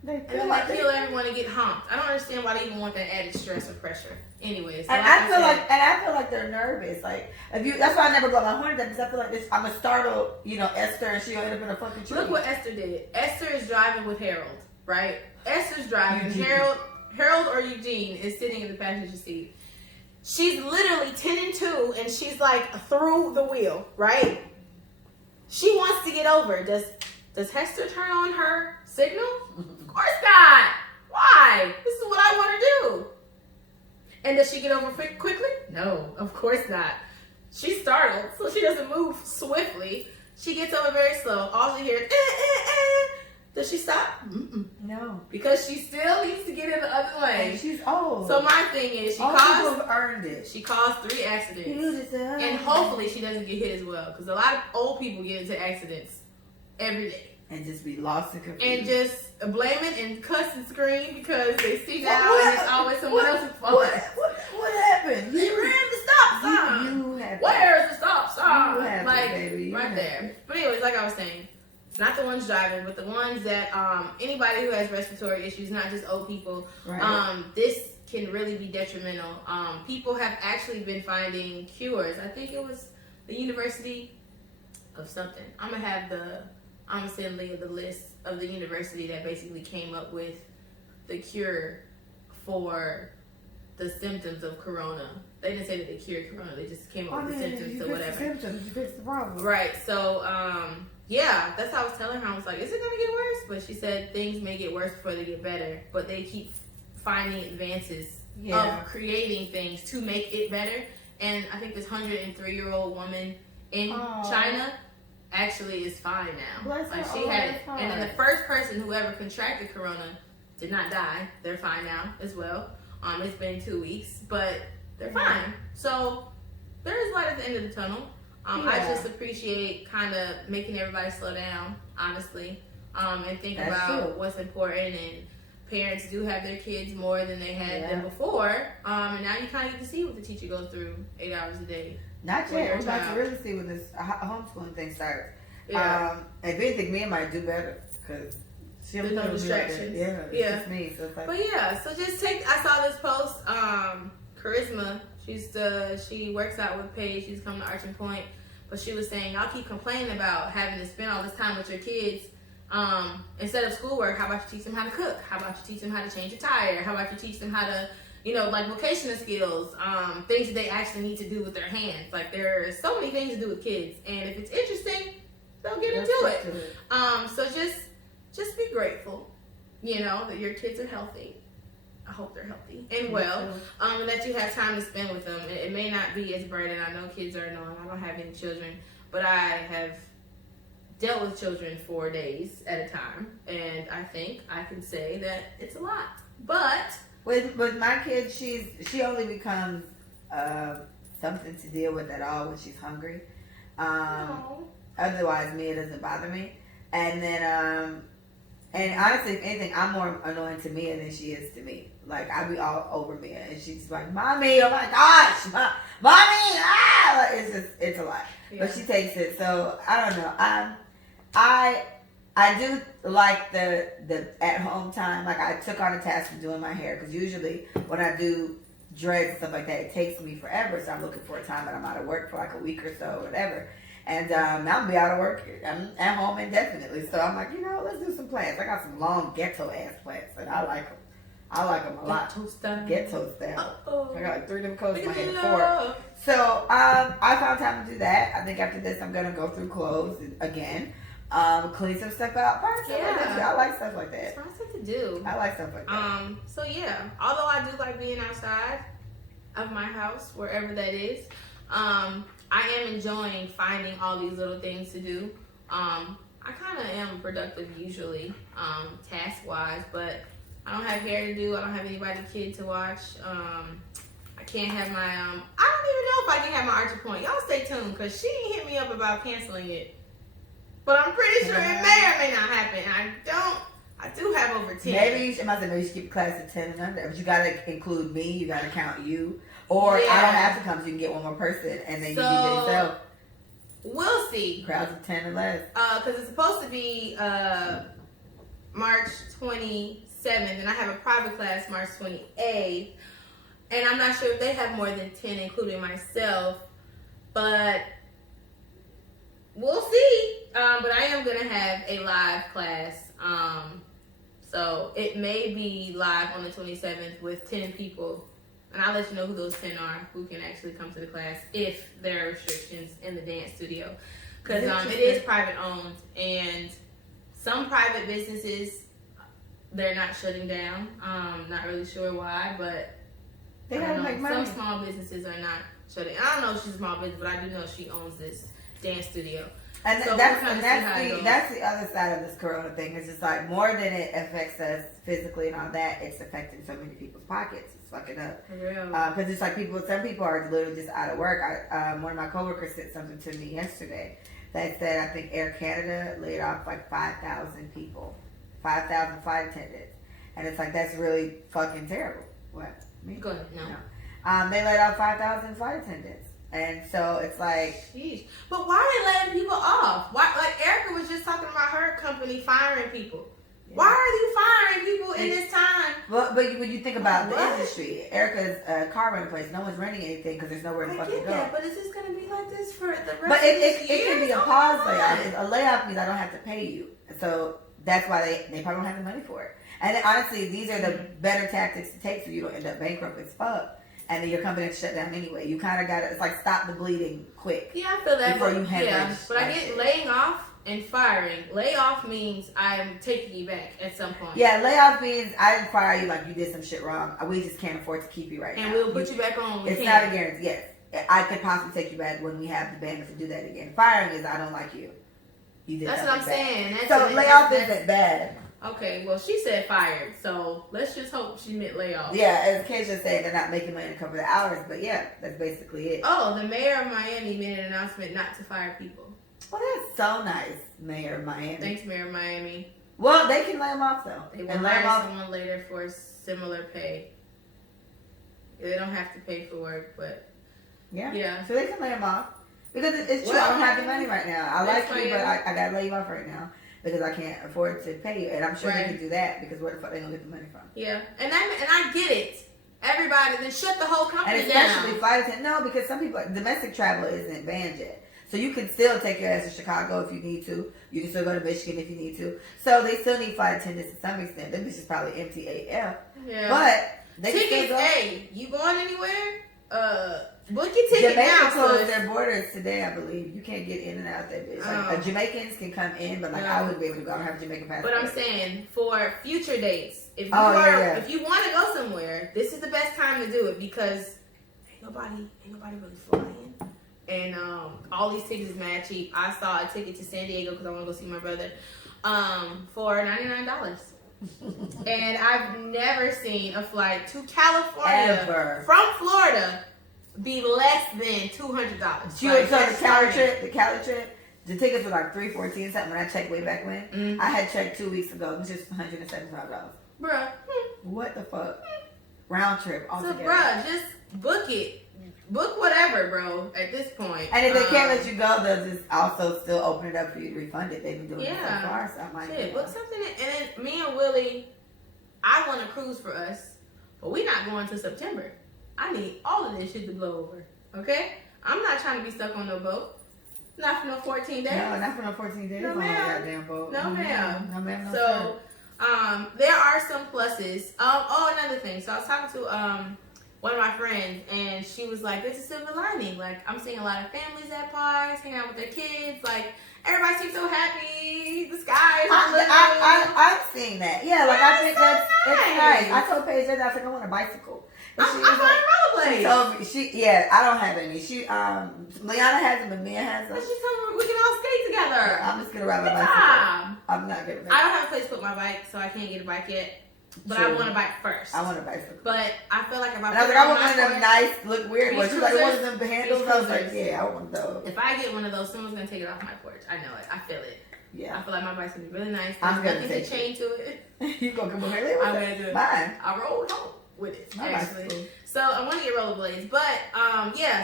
They kill everyone and get humped. I don't understand why they even want that added stress or pressure. Anyways, and I feel like they're nervous. Like that's why I never blow my horn at them, because I feel like I'm gonna startle, Esther, and she'll end up in a fucking tree. Look what Esther did. Esther is driving with Harold, right? Esther's driving. Harold or Eugene is sitting in the passenger seat. She's literally 10 and 2, and she's like through the wheel, right? She wants to get over. Does Hester turn on her signal? Of course not. Why? This is what I want to do. And does she get over quickly? No, of course not. She's startled, so she doesn't move swiftly. She gets over very slow. All she hears, Does she stop? No. Because she still needs to get in the other lane. And she's old. So my thing is, people have earned it. She caused 3 accidents. And hopefully she doesn't get hit as well. Because a lot of old people get into accidents every day. And just be lost and confused. And just blame it and cuss and scream because they see now and it's always someone else's fault. What happened? They ran the stop sign. Where's the stop sign? Baby. Right there. But anyways, like I was saying, not the ones driving, but the ones that anybody who has respiratory issues, not just old people. Right. This can really be detrimental. People have actually been finding cures. I think it was the University of something. I'm gonna send Leah the list of the university that basically came up with the cure for the symptoms of corona. They didn't say that they cured corona. They just came up with the symptoms or whatever. Symptoms, you fix the problem. Right. So, yeah, that's how I was telling her. I was like, is it gonna get worse? But she said things may get worse before they get better. But they keep finding advances of creating things to make it better. And I think this 103-year-old woman in China actually is fine now. Bless like her. she had it, and then the first person who ever contracted corona did not die. They're fine now as well. It's been 2 weeks, but they're fine. So there is light at the end of the tunnel. I just appreciate kind of making everybody slow down, honestly, and think about what's important. And parents do have their kids more than they had them before. And now you kind of get to see what the teacher goes through 8 hours a day. Not yet. We're about to really see when this homeschooling thing starts. Yeah. If anything, me and might do better because there's no distraction. It's just me. So it's like, but yeah, so just I saw this post. Charisma, she works out with Paige. She's come to Arching Point, but she was saying y'all keep complaining about having to spend all this time with your kids. Instead of schoolwork, how about you teach them how to cook? How about you teach them how to change a tire? How about you teach them how to, like vocational skills, things that they actually need to do with their hands. Like there are so many things to do with kids, and if it's interesting, they'll get into it. So just be grateful, that your kids are healthy. I hope they're healthy and well, and that you have time to spend with them. It may not be as burden. I know kids are annoying. I don't have any children, but I have dealt with children for days at a time, and I think I can say that it's a lot. But with my kid, she only becomes something to deal with at all when she's hungry. Otherwise, Mia doesn't bother me. And then, and honestly, if anything, I'm more annoying to Mia than she is to me. Like, I be all over Mia, and she's like, "Mommy, oh my gosh, mommy, ah!" Like, it's a lot. Yeah. But she takes it, so I don't know. I do like the at home time. Like, I took on a task of doing my hair because usually when I do dreads and stuff like that, it takes me forever. So I'm looking for a time that I'm out of work for like a week or so, or whatever. And I'm gonna be out of work. I'm at home indefinitely. So I'm like, let's do some plants. I got some long ghetto ass plants, and I like them. I like them a lot. Ghetto style. I got like 3 different colors in my head. 4. So I found time to do that. I think after this, I'm gonna go through clothes again. Clean some stuff out. I like stuff like that. It's fun stuff to do. I like stuff like that. So yeah, although I do like being outside of my house, wherever that is, I am enjoying finding all these little things to do. I kind of am productive usually, task-wise, but I don't have hair to do. I don't have anybody kid to watch. I can't have my, I don't even know if I can have my Arching Point. Y'all stay tuned, because she ain't hit me up about canceling it. But I'm pretty sure it may or may not happen. I do have over 10. Maybe you should keep the class at 10 and under. But you got to include me. You got to count you. Or I don't have to come, so you can get one more person, and then you do yourself. We'll see. Crowds of 10 or less. Because it's supposed to be March 27th, and I have a private class March 28th. And I'm not sure if they have more than 10, including myself. But we'll see. But I am going to have a live class. So it may be live on the 27th with 10 people. And I'll let you know who those 10 are, who can actually come to the class if there are restrictions in the dance studio. Because it is private owned. And some private businesses, they're not shutting down. Not really sure why, but they gotta make money. Some small businesses are not shutting. I don't know if she's a small business, but I do know she owns this dance studio. And so that's the other side of this corona thing. It's just like more than it affects us physically and all that, it's affecting so many people's pockets. It's fucking up. For real. Because it's like some people are literally just out of work. One of my coworkers said something to me yesterday that said I think Air Canada laid off like 5,000 people, 5,000 flight attendants, and it's like that's really fucking terrible. What? Me? Go ahead. No. They laid off 5,000 flight attendants. And so it's like, sheesh. But why are they letting people off? Why? Like Erica was just talking about her company firing people. Yeah. Why are you firing people in this time? But when you think about the industry, Erica's car rental place, no one's renting anything because there's nowhere to fucking go. That, but is this going to be like this for the rest but of this year? It can be a pause layoff. A layoff means I don't have to pay you. So that's why they probably don't have the money for it. And then, honestly, these are the better tactics to take so you don't end up bankrupt as fuck. And then your company is shut down anyway. You kind of got to, it's like stop the bleeding quick. Yeah, I feel that. Before you hemorrhage. Yeah, but I get laying off and firing. Layoff means I'm taking you back at some point. Yeah, layoff means I didn't fire you like you did some shit wrong. We just can't afford to keep you right now. And we'll put you back on. It's not a guarantee. Yes. I could possibly take you back when we have the bandwidth to do that again. Firing is I don't like you. You did That's what I'm saying. So layoff isn't bad. Okay, well, she said fired, so let's just hope she meant layoff. Yeah, as Keisha said, they're not making money to cover the hours, but yeah, that's basically it. Oh, the mayor of Miami made an announcement not to fire people. Well, that's so nice, Mayor of Miami. Thanks, Mayor of Miami. Well, they can lay them off, though. They will hire someone later for similar pay. They don't have to pay for work, but... Yeah. So they can lay them off. Because it's true, I don't have the money right now. I like you, but I got to lay you off right now. Because I can't afford to pay you. And I'm sure they can do that because where the fuck they going to get the money from? Yeah. And I get it. Everybody, then shut the whole company down. And especially flight attendants. No, because some people, domestic travel isn't banned yet. So you can still take your ass to Chicago if you need to. You can still go to Michigan if you need to. So they still need flight attendants to some extent. Them bitches probably empty AF. Yeah. But they tickets, can still go. Hey, you going anywhere? Book your ticket Jamaica now. closed their borders today, I believe. You can't get in and out that bitch. Like, Jamaicans can come in, but I wouldn't be able to go. I don't have a Jamaican passport. But I'm saying for future dates, if you if you want to go somewhere, this is the best time to do it because ain't nobody really flying, and all these tickets is mad cheap. I saw a ticket to San Diego because I want to go see my brother for $99. And I've never seen a flight to California from Florida be less than $200. So the Cali trip, the tickets were like $314 something when I checked way back when. Mm-hmm. I had checked 2 weeks ago. It was just $175. Bruh. What the fuck? Round trip altogether. So bruh, just book it. Book whatever, bro, at this point. And if they can't let you go, they'll just also still open it up for you to refund it. They've been doing it so far, so I might book something. And then me and Willie, I want to cruise for us, but we're not going to September. I need all of this shit to blow over. Okay? I'm not trying to be stuck on no boat. Not for no 14 days. No, not for no 14 days. No, ma'am. Goddamn boat. No, ma'am. No, ma'am. So, there are some pluses. Another thing. So I was talking to one of my friends, and she was like, "There's a silver lining. Like, I'm seeing a lot of families at parks, hanging out with their kids. Like, everybody seems so happy. The sky is blue." I'm seeing that. Yeah, like I think that's nice. I told Paige that I was like, I want a bicycle. I'm flying rollerblades. She told me I don't have any. Liana has them, and Mia has them. But she told me we can all skate together. I'm just gonna ride my bicycle. I'm not gonna. I don't have a place to put my bike, so I can't get a bike yet. But I want a bike first. I want a bicycle. But I feel like if I want one of them nice, look weird ones. She's like, one of them handles. I was like, yeah, I want those. If I get one of those, someone's gonna take it off my porch. I know it. I feel it. Yeah. I feel like my bike's gonna be really nice. I'm There's gonna nothing to chain to it. You gonna come over here? I'm gonna do it. Mine. I rolled home with it, actually. Bicycle. So I want to get rollerblades. But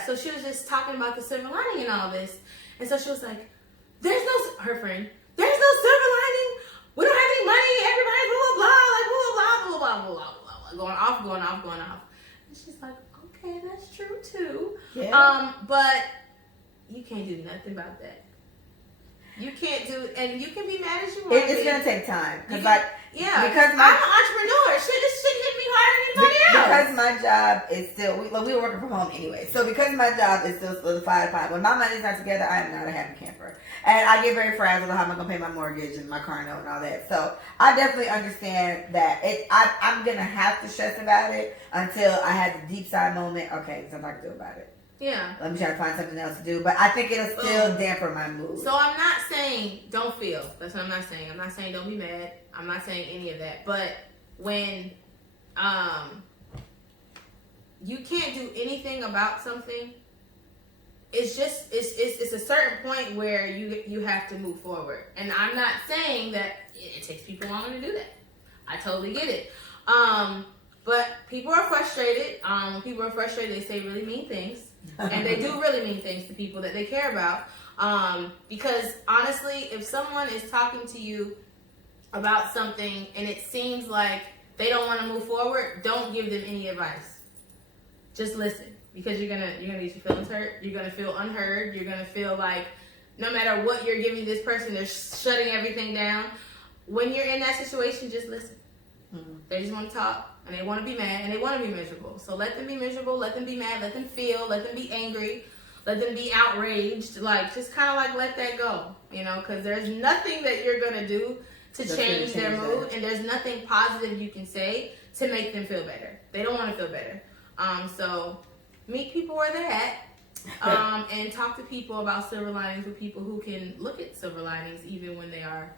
so she was just talking about the silver lining and all this. And so she was like, there's no silver lining. We don't have any money. Everybody's blah, blah, blah, like blah, blah, blah, blah, blah, blah, blah, going off. And she's like, okay, that's true too. Yeah. But you can't do nothing about that. You can't do, and you can be mad as you want. It's gonna take time, because I'm an entrepreneur. This shit hit me harder than anybody else. Because my job is still, we were working from home anyway. So because my job is still solidified, when my money's not together, I am not a happy camper. And I get very frazzled on how am I gonna pay my mortgage and my car note and all that. So I definitely understand that I'm gonna have to stress about it until I have the deep side moment. Okay, something I can do about it. Yeah. Let me try to find something else to do. But I think it'll still damper my mood. So I'm not saying don't feel. That's what I'm not saying. I'm not saying don't be mad. I'm not saying any of that. But when you can't do anything about something, it's a certain point where you have to move forward. And I'm not saying that it takes people longer to do that. I totally get it. But people are frustrated. When people are frustrated, they say really mean things. And they do really mean things to people that they care about. Because honestly, if someone is talking to you about something and it seems like they don't want to move forward, don't give them any advice. Just listen. Because you're gonna get your feelings hurt. You're gonna feel unheard. You're gonna feel like no matter what you're giving this person, they're shutting everything down. When you're in that situation, just listen. Mm-hmm. They just want to talk, and they want to be mad, and they want to be miserable. So let them be miserable, let them be mad, let them feel, let them be angry, let them be outraged. Like, just kind of like let that go, you know, because there's nothing that you're going to do to change their mood, and there's nothing positive you can say to make them feel better. They don't want to feel better. So meet people where they're at, and talk to people about silver linings with people who can look at silver linings even when they are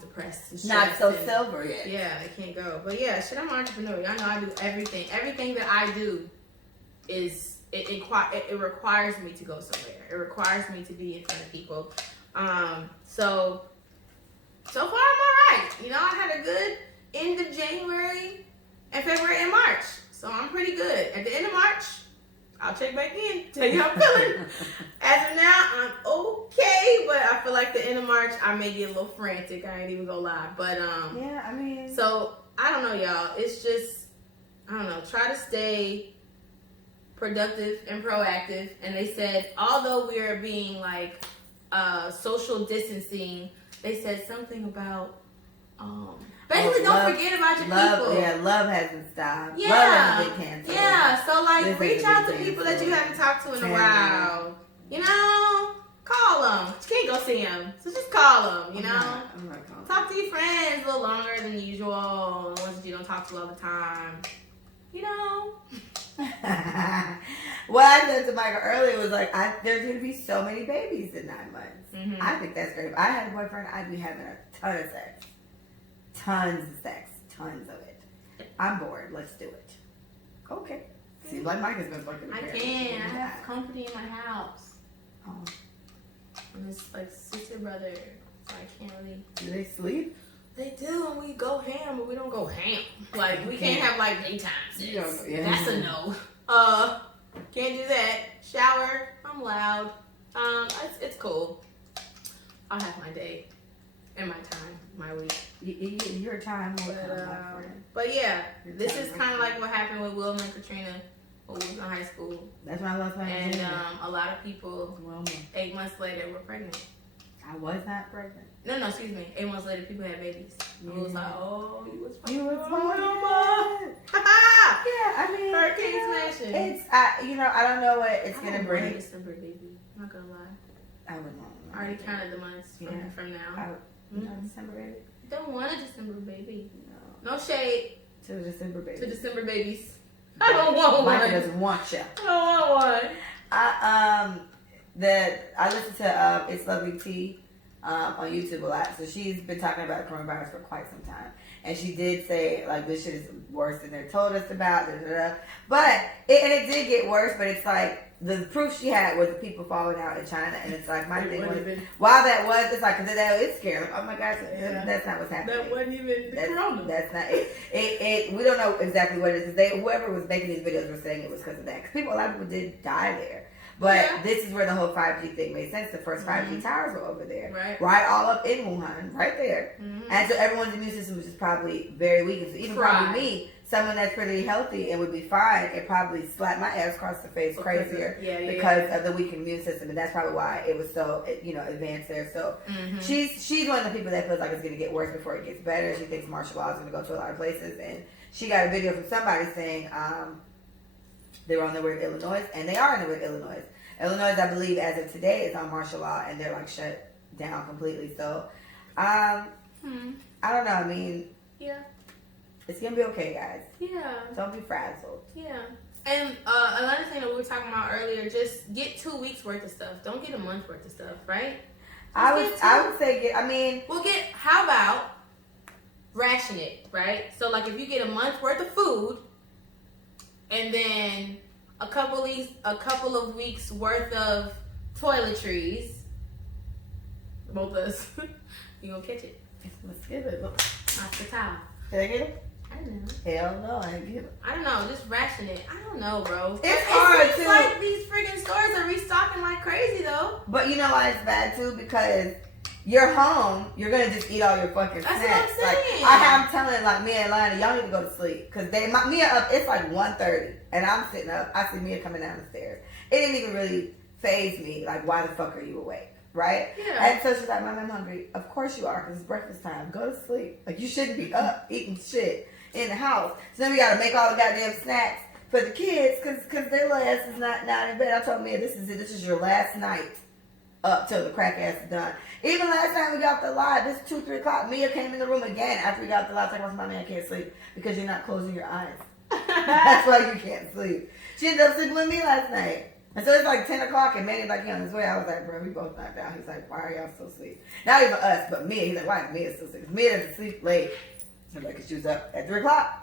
depressed and not so and, silver yet. Yeah, they can't go. But yeah, shit, I'm an entrepreneur. Y'all know I do everything. Everything that I do is it requires me to go somewhere. It requires me to be in front of people. So far I'm alright. You know, I had a good end of January and February and March. So I'm pretty good. At the end of March, I'll check back in, tell you how I'm feeling. As of now, I'm okay, but I feel like the end of March, I may get a little frantic. I ain't even gonna lie. But, yeah, I mean. So, I don't know, y'all. It's just, I don't know. Try to stay productive and proactive. And they said, although we are being like social distancing, they said something about, basically, don't forget about your people. Yeah, love hasn't stopped. Yeah. Love hasn't been canceled. Yeah, so like This reach hasn't out to been people that you canceled. haven't talked to in a while. You know, call them. You can't go see them, so just call them. You know, I'm not calling. talk to your friends a little longer than usual. The ones that you don't talk to all the time. You know. What I said to Michael earlier was like, there's going to be so many babies in 9 months. Mm-hmm. I think that's great. If I had a boyfriend, I'd be having a ton of sex. Tons of sex. Tons of it. I'm bored. Let's do it. Okay. Seems like Mike has been fucking. I can. I have company in my house. Oh. And it's like sister brother, so I can't really. Do they sleep? They do, and we go ham, but we don't go ham. Like, we can't have, like, daytime sex. Yeah. That's a no. Can't do that. Shower, I'm loud. It's cool. I'll have my day and my time, my week. Your time will come, my friend. But yeah, Your this time is will kind of come. like what happened with Wilma and Katrina when we was in high school. That's when I lost my And virginity. a lot of people, Wilma. 8 months later, were pregnant. I was not pregnant. No, excuse me. 8 months later, people had babies. And we was like, oh, you was You was Wilma. Yeah, I mean, Hurricane smashing. It's I don't know what it's gonna bring. I December, baby. I'm not gonna lie. I wouldn't want I already counted the months from now. December baby. Don't want a December baby. No. No shade To the December baby. to December babies. I don't want one. Micah doesn't want you. I don't want one. I listen to It's Lovely Tea on YouTube a lot. So she's been talking about coronavirus for quite some time. And she did say, like, this shit is worse than they told us about. But, it did get worse, but it's like, the proof she had was the people falling out in China. And it's like, my thing was, while that was, it's like, because it's scary. Oh my gosh, that's not what's happening. That wasn't even the corona. That's not it. We don't know exactly what it is. Whoever was making these videos were saying it was because of that. Because a lot of people did die there. But this is where the whole 5G thing made sense. The first 5G towers were over there. Right all up in Wuhan. Right there. Mm-hmm. And so everyone's immune system was just probably very weak. And so even probably me, someone that's pretty healthy and would be fine, it probably slapped my ass across the face crazier because of the weak immune system. And that's probably why it was so, advanced there. So she's one of the people that feels like it's going to get worse before it gets better. She thinks martial law is going to go to a lot of places. And she got a video from somebody saying, they were on their way to Illinois, and they are on their way to Illinois. Illinois, I believe, as of today, is on martial law, and they're like shut down completely. So, I don't know. I mean, it's gonna be okay, guys. Yeah. Don't be frazzled. Yeah. And another thing that we were talking about earlier, just get 2 weeks worth of stuff. Don't get a month worth of stuff, right? I would say how about ration it, right? So like if you get a month worth of food, and then a couple of weeks worth of toiletries. Both of us. You gonna catch it. Let's get it. Off the towel. Did I get it? I don't know. Hell no, I didn't get it. I don't know. Just ration it. I don't know, bro. It's hard seems too. Like these freaking stores are restocking like crazy though. But you know why it's bad too? Because you're home, you're gonna just eat all your fucking snacks. That's what I'm saying. I'm telling like Mia and Lana, y'all need to go to sleep. Cause Mia up, it's like 1:30 and I'm sitting up. I see Mia coming down the stairs. It didn't even really faze me. Like, why the fuck are you awake? right? Yeah. And so she's like, Mom, I'm hungry. Of course you are, because it's breakfast time. Go to sleep. Like, you shouldn't be up eating shit in the house. So then we got to make all the goddamn snacks for the kids, because their little ass is not in bed. I told Mia, this is it. This is your last night up till the crack ass is done. Even last time we got the live, this 2, 3 o'clock, Mia came in the room again after we got the live. Like, Mommy, I can't sleep because you're not closing your eyes. That's why you can't sleep. She ended up sleeping with me last night. And so it's like 10 o'clock and Manny's like, he on his way. I was like, bro, we both knocked out. He's like, why are y'all still asleep? Not even us, but Mia. He's like, why is Mia still asleep? Mia doesn't sleep late. So like, she was up at 3 o'clock.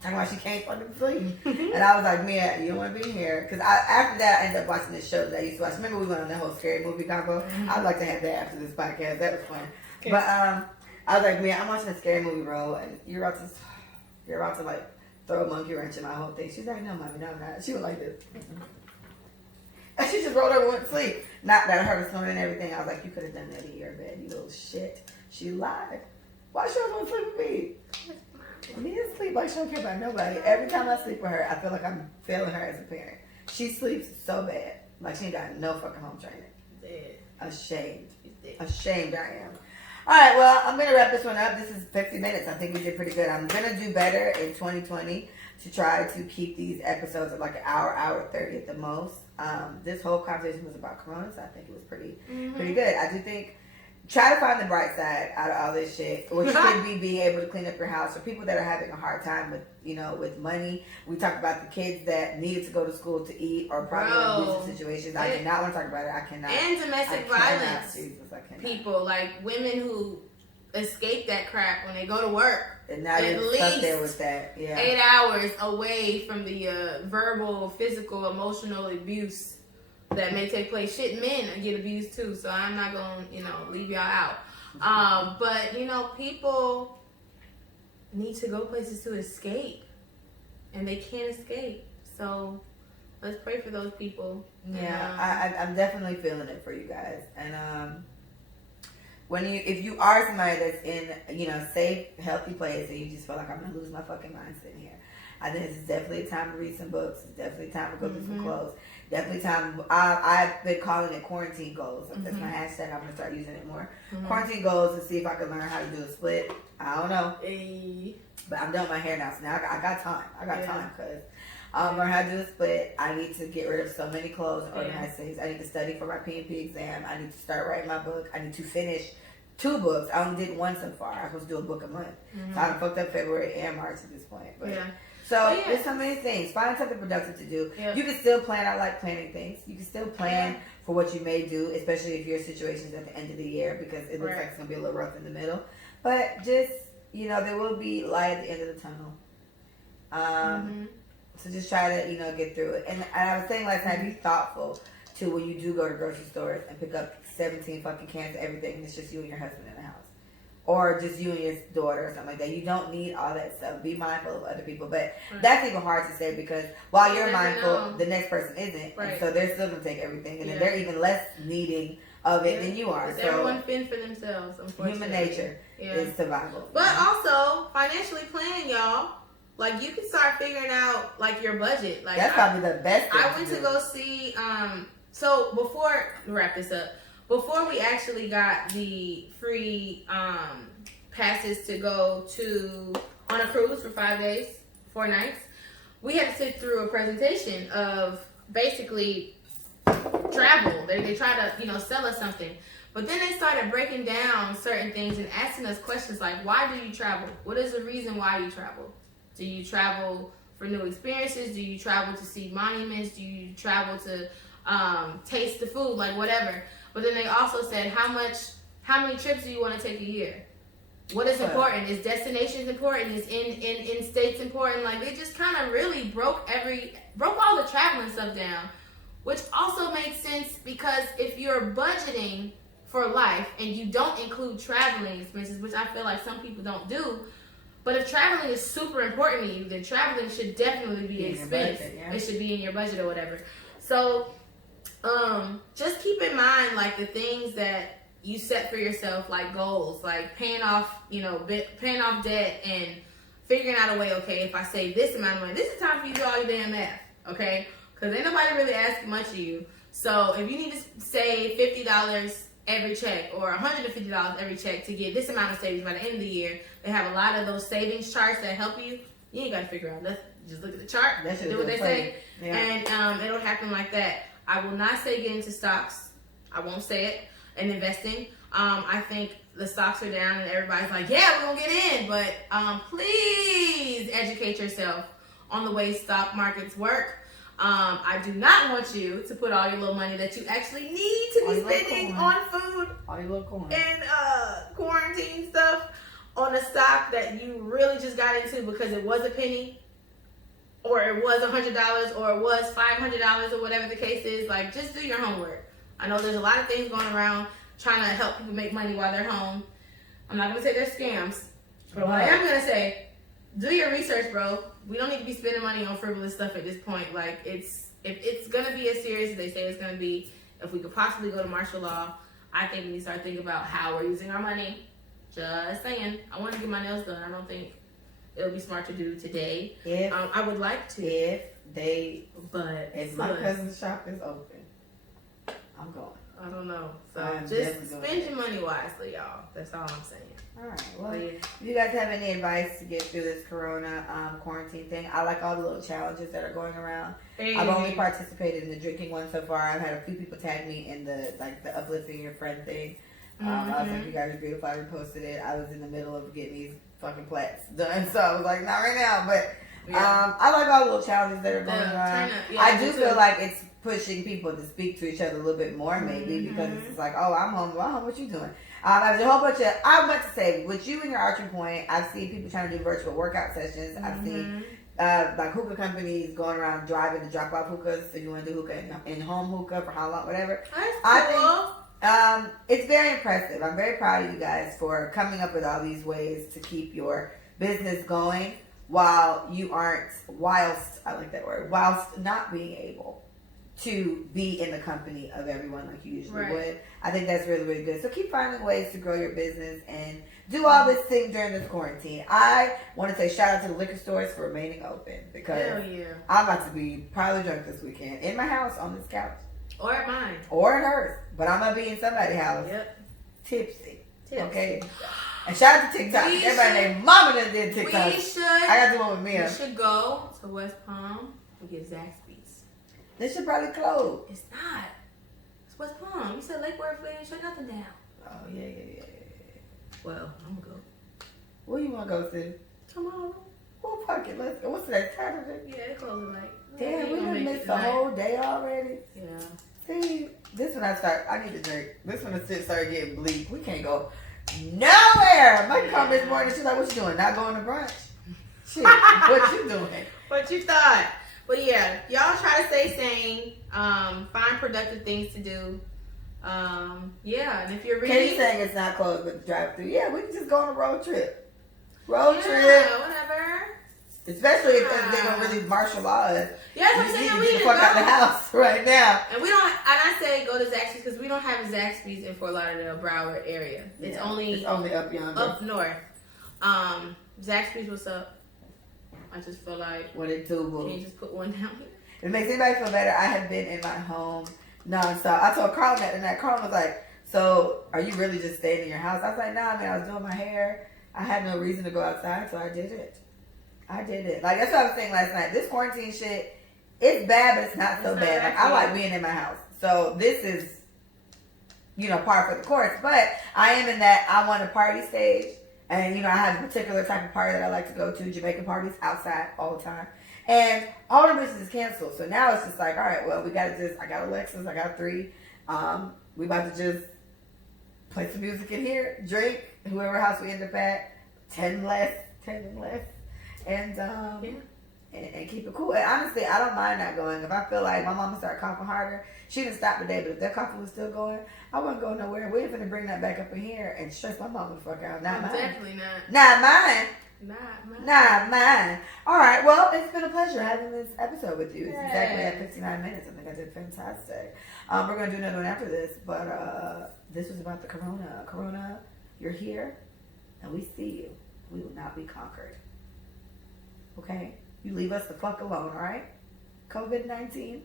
Talking about she can't fucking sleep. And I was like, Mia, you don't want to be here. Because after that, I ended up watching this show that I used to watch. Remember we went on that whole scary movie combo? I'd like to have that after this podcast. That was fun. Okay. But I was like, Mia, I'm watching a scary movie, bro. And you're about to like throw a monkey wrench in my whole thing. She's like, no, Mommy, no, I'm not. She was like this. And she just rolled over and went to sleep. Not that I heard her snoring and everything. I was like, you could have done that in your bed, you little shit. She lied. Why she don't want to sleep with me? Me to sleep like she don't care about nobody. Every time I sleep with her, I feel like I'm failing her as a parent. She sleeps so bad. Like she ain't got no fucking home training. Ashamed. Ashamed I am. Alright, well, I'm going to wrap this one up. This is 50 minutes. I think we did pretty good. I'm going to do better in 2020 to try to keep these episodes at like an hour 30 at the most. This whole conversation was about Corona, so I think it was pretty good. I do think, try to find the bright side out of all this shit, which could be being able to clean up your house. For people that are having a hard time with, with money. We talked about the kids that needed to go to school to eat or probably in abusive situations. I do not want to talk about it. I cannot. And domestic violence. Jesus, I cannot. People, like women who escape that crap when they go to work. And now you're stuck there with that. Yeah. 8 hours away from the verbal, physical, emotional abuse that may take place. Shit, men get abused too, so I'm not gonna, leave y'all out. But people need to go places to escape, and they can't escape. So let's pray for those people. Yeah, I'm definitely feeling it for you guys. And if you are somebody that's in safe, healthy place, and you just feel like I'm gonna lose my fucking mind sitting here, I think it's definitely time to read some books. It's definitely time to go through some clothes. Definitely time. I've been calling it quarantine goals. That's my hashtag. I'm gonna start using it more. Quarantine goals to see if I can learn how to do a split. I don't know, but I'm done with my hair now, so now I got time. I got time because I'll learn how to do a split. I need to get rid of so many clothes and organize things. I need to study for my PMP exam. I need to start writing my book. I need to finish 2 books. I only did 1 so far. I'm supposed to do a book a month. So I fucked up February and March at this point. But so there's so many things. Find something productive to do. You can still plan. I like planning things. You can still plan for what you may do, especially if your situation's at the end of the year, because it looks like it's gonna be a little rough in the middle. But just there will be light at the end of the tunnel. So just try to get through it. And I was saying last night, be thoughtful to when you do go to grocery stores and pick up 17 fucking cans of everything, and it's just you and your husband in the house. Or just you and your daughter or something like that. You don't need all that stuff. Be mindful of other people. But that's even hard to say because while you're mindful, the next person isn't. And so they're still going to take everything. And then they're even less needing of it than you are. So everyone fend for themselves, unfortunately. Human nature is survival. But also, financially planning, y'all. Like, you can start figuring out, like, your budget. Like, that's probably the best thing I went to go see, so before, to wrap this up, before we actually got the free passes to go on a cruise for 5 days, 4 nights, we had to sit through a presentation of basically travel. They try to, sell us something. But then they started breaking down certain things and asking us questions like, why do you travel? What is the reason why you travel? Do you travel for new experiences? Do you travel to see monuments? Do you travel to taste the food? Like, whatever. But then they also said, how many trips do you want to take a year? What is important? Is destinations important? Is in states important? Like, they just kind of really broke all the traveling stuff down, which also makes sense because if you're budgeting for life and you don't include traveling expenses, which I feel like some people don't do, but if traveling is super important to you, then traveling should definitely be an expense. It should be in your budget or whatever. So just keep in mind, like, the things that you set for yourself, like goals, like paying off debt and figuring out a way, okay, if I save this amount of money, this is time for you to do all your damn math, okay? Because ain't nobody really asking much of you. So if you need to save $50 every check or $150 every check to get this amount of savings by the end of the year, they have a lot of those savings charts that help you. You ain't got to figure out nothing. Just look at the chart, do what they say, and it'll happen like that. I will not say get into stocks. I won't say it. And investing. I think the stocks are down and everybody's like, yeah, we're going to get in. But please educate yourself on the way stock markets work. I do not want you to put all your little money that you actually need to be spending on food and quarantine stuff on a stock that you really just got into because it was a penny or it was $100 or it was $500 or whatever the case is. Like, just do your homework. I know there's a lot of things going around trying to help people make money while they're home. I'm not going to say they're scams, but what I am going to say, do your research, bro. We don't need to be spending money on frivolous stuff at this point. Like, if it's going to be as serious as they say it's going to be, if we could possibly go to martial law, I think we need to start thinking about how we're using our money. Just saying. I want to get my nails done. I don't think it'll be smart to do today. I would like to. If my cousin's shop is open, I'm going. I don't know. So just spend your money wisely, y'all. That's all I'm saying. All right. Well, if you guys have any advice to get through this corona quarantine thing, I like all the little challenges that are going around. I've only participated in the drinking one so far. I've had a few people tag me in the uplifting your friend thing. I was like, you guys are beautiful. I reposted it. I was in the middle of getting these fucking plaits done, so I was like, not right now. But I like all the little challenges that are going around. I do feel like it's pushing people to speak to each other a little bit more, maybe, because it's like, oh, I'm home. Well, what you doing? There's a whole bunch of, I want to say, with you and your archery point, I've seen people trying to do virtual workout sessions. I've seen like hookah companies going around driving to drop off hookahs. So you want to do hookah in home hookah for how long, whatever. That's cool. I think it's very impressive. I'm very proud of you guys for coming up with all these ways to keep your business going while you aren't, whilst not being able to be in the company of everyone like you usually would. I think that's really, really good. So keep finding ways to grow your business and do all this thing during this quarantine. I want to say shout out to the liquor stores for remaining open because I'm about to be probably drunk this weekend in my house on this couch. Or at mine. Or at hers. But I'm going to be in somebody's house. Tipsy. Okay? And shout out to TikTok. Everybody named Mama that did TikTok. I got the one with Mia. We should go to West Palm and get Zaxby's. They should probably close. It's not. It's West Palm. You said Lake Worth, they ain't shut nothing down. Oh, yeah. Well, I'm going to go. Where you want to go to? Tomorrow. Well, fuck it. Let's go. What's today? Saturday? Yeah, they close at like. Damn, we done missed the whole day already. Yeah. See, this one I need to drink. This one started getting bleak. We can't go nowhere. Mike called this morning. She's like, what you doing? Not going to brunch? Shit, what you doing? What you thought? But yeah, y'all try to stay sane. Find productive things to do. And if you're reading. Katie's saying it's not closed with the drive-through. Yeah, we can just go on a road trip. Whatever. Especially if they're gonna really martial law us. Yeah, that's what I'm saying. We need to fuck out the house right now. And we don't. And I say go to Zaxby's because we don't have Zaxby's in Fort Lauderdale, Broward area. It's only up yonder, up north. Zaxby's, what's up? I just feel like what it do? Can you just put one down here? If it makes anybody feel better, I have been in my home nonstop. I told Carlin that, and that Carlin was like, "So, are you really just staying in your house?" I was like, "Nah, man. I was doing my hair. I had no reason to go outside, so I did it. Like, that's what I was saying last night. This quarantine shit, it's bad, but it's not so bad. Like, I like being in my house. So this is, par for the course. But I am in that I want a party stage. And, I have a particular type of party that I like to go to. Jamaican parties outside all the time. And all the business is canceled. So now it's just like, all right, well, I got Alexis. I got 3. We about to just play some music in here, drink, whoever house we end up at, 10 less. And keep it cool. And honestly, I don't mind not going. If I feel like my mama start coughing harder, she didn't stop today, but if that coughing was still going, I wouldn't go nowhere. We ain't finna bring that back up in here and stress my mama the fuck out. Not mine. Definitely not. Not mine. All right. Well, it's been a pleasure having this episode with you. It's exactly at 59 minutes. I think I did fantastic. We're gonna do another one after this, but this was about the corona. Corona, you're here, and we see you. We will not be conquered. Okay? You leave us the fuck alone, all right? COVID-19.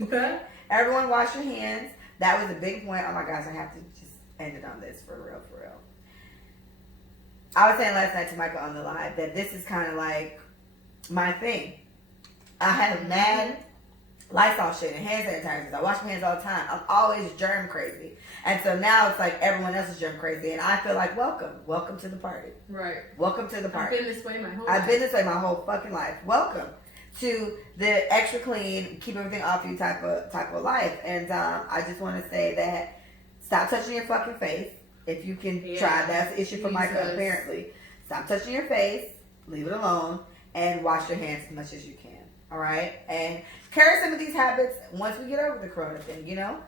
Okay. Everyone wash your hands. That was a big point. Oh my gosh, I have to just end it on this for real, for real. I was saying last night to Michael on the live that this is kind of like my thing. I have mad Lysol shit and hand sanitizers. I wash my hands all the time. I'm always germ crazy. And so now it's like everyone else is germ crazy. And I feel like welcome to the party. Right. Welcome to the party. I've been this way my whole life. I've been this way my whole fucking life. Welcome to the extra clean, keep everything off you type of life. And I just want to say that stop touching your fucking face. If you can try, that's the issue for Michael apparently. Stop touching your face, leave it alone, and wash your hands as much as you can. All right, and carry some of these habits once we get over the corona thing. You know,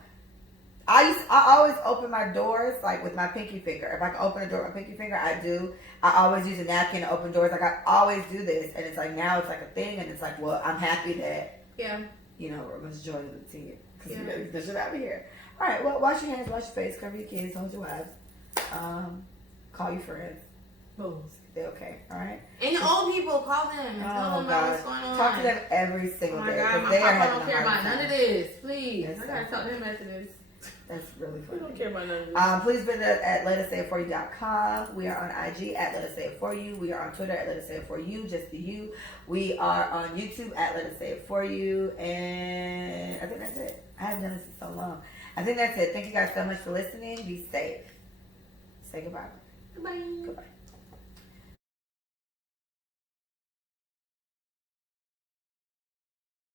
I always open my doors like with my pinky finger. If I can open a door with my pinky finger, I do. I always use a napkin to open doors. Like I always do this, and it's like now it's like a thing, and it's like, well, I'm happy that you know we're much joy to see it because we got this shit out of here. All right, well, wash your hands, wash your face, cover your kids, hold your wives, call your friends. Boom. They're okay, all right? And the old people, call them and tell them about what's going on. Talk to them every single day. Oh my God, my papa don't care about none of this. Please. I gotta talk to him after this. That's really funny. We don't care about none of this. Please visit us at letassayitforyou.com. We are on IG at Let Us Say It For You. We are on Twitter at Let Us Say It For You, just the you. We are on YouTube at Let Us Say It For You. And I think that's it. I haven't done this in so long. I think that's it. Thank you guys so much for listening. Be safe. Say goodbye. Goodbye. Goodbye.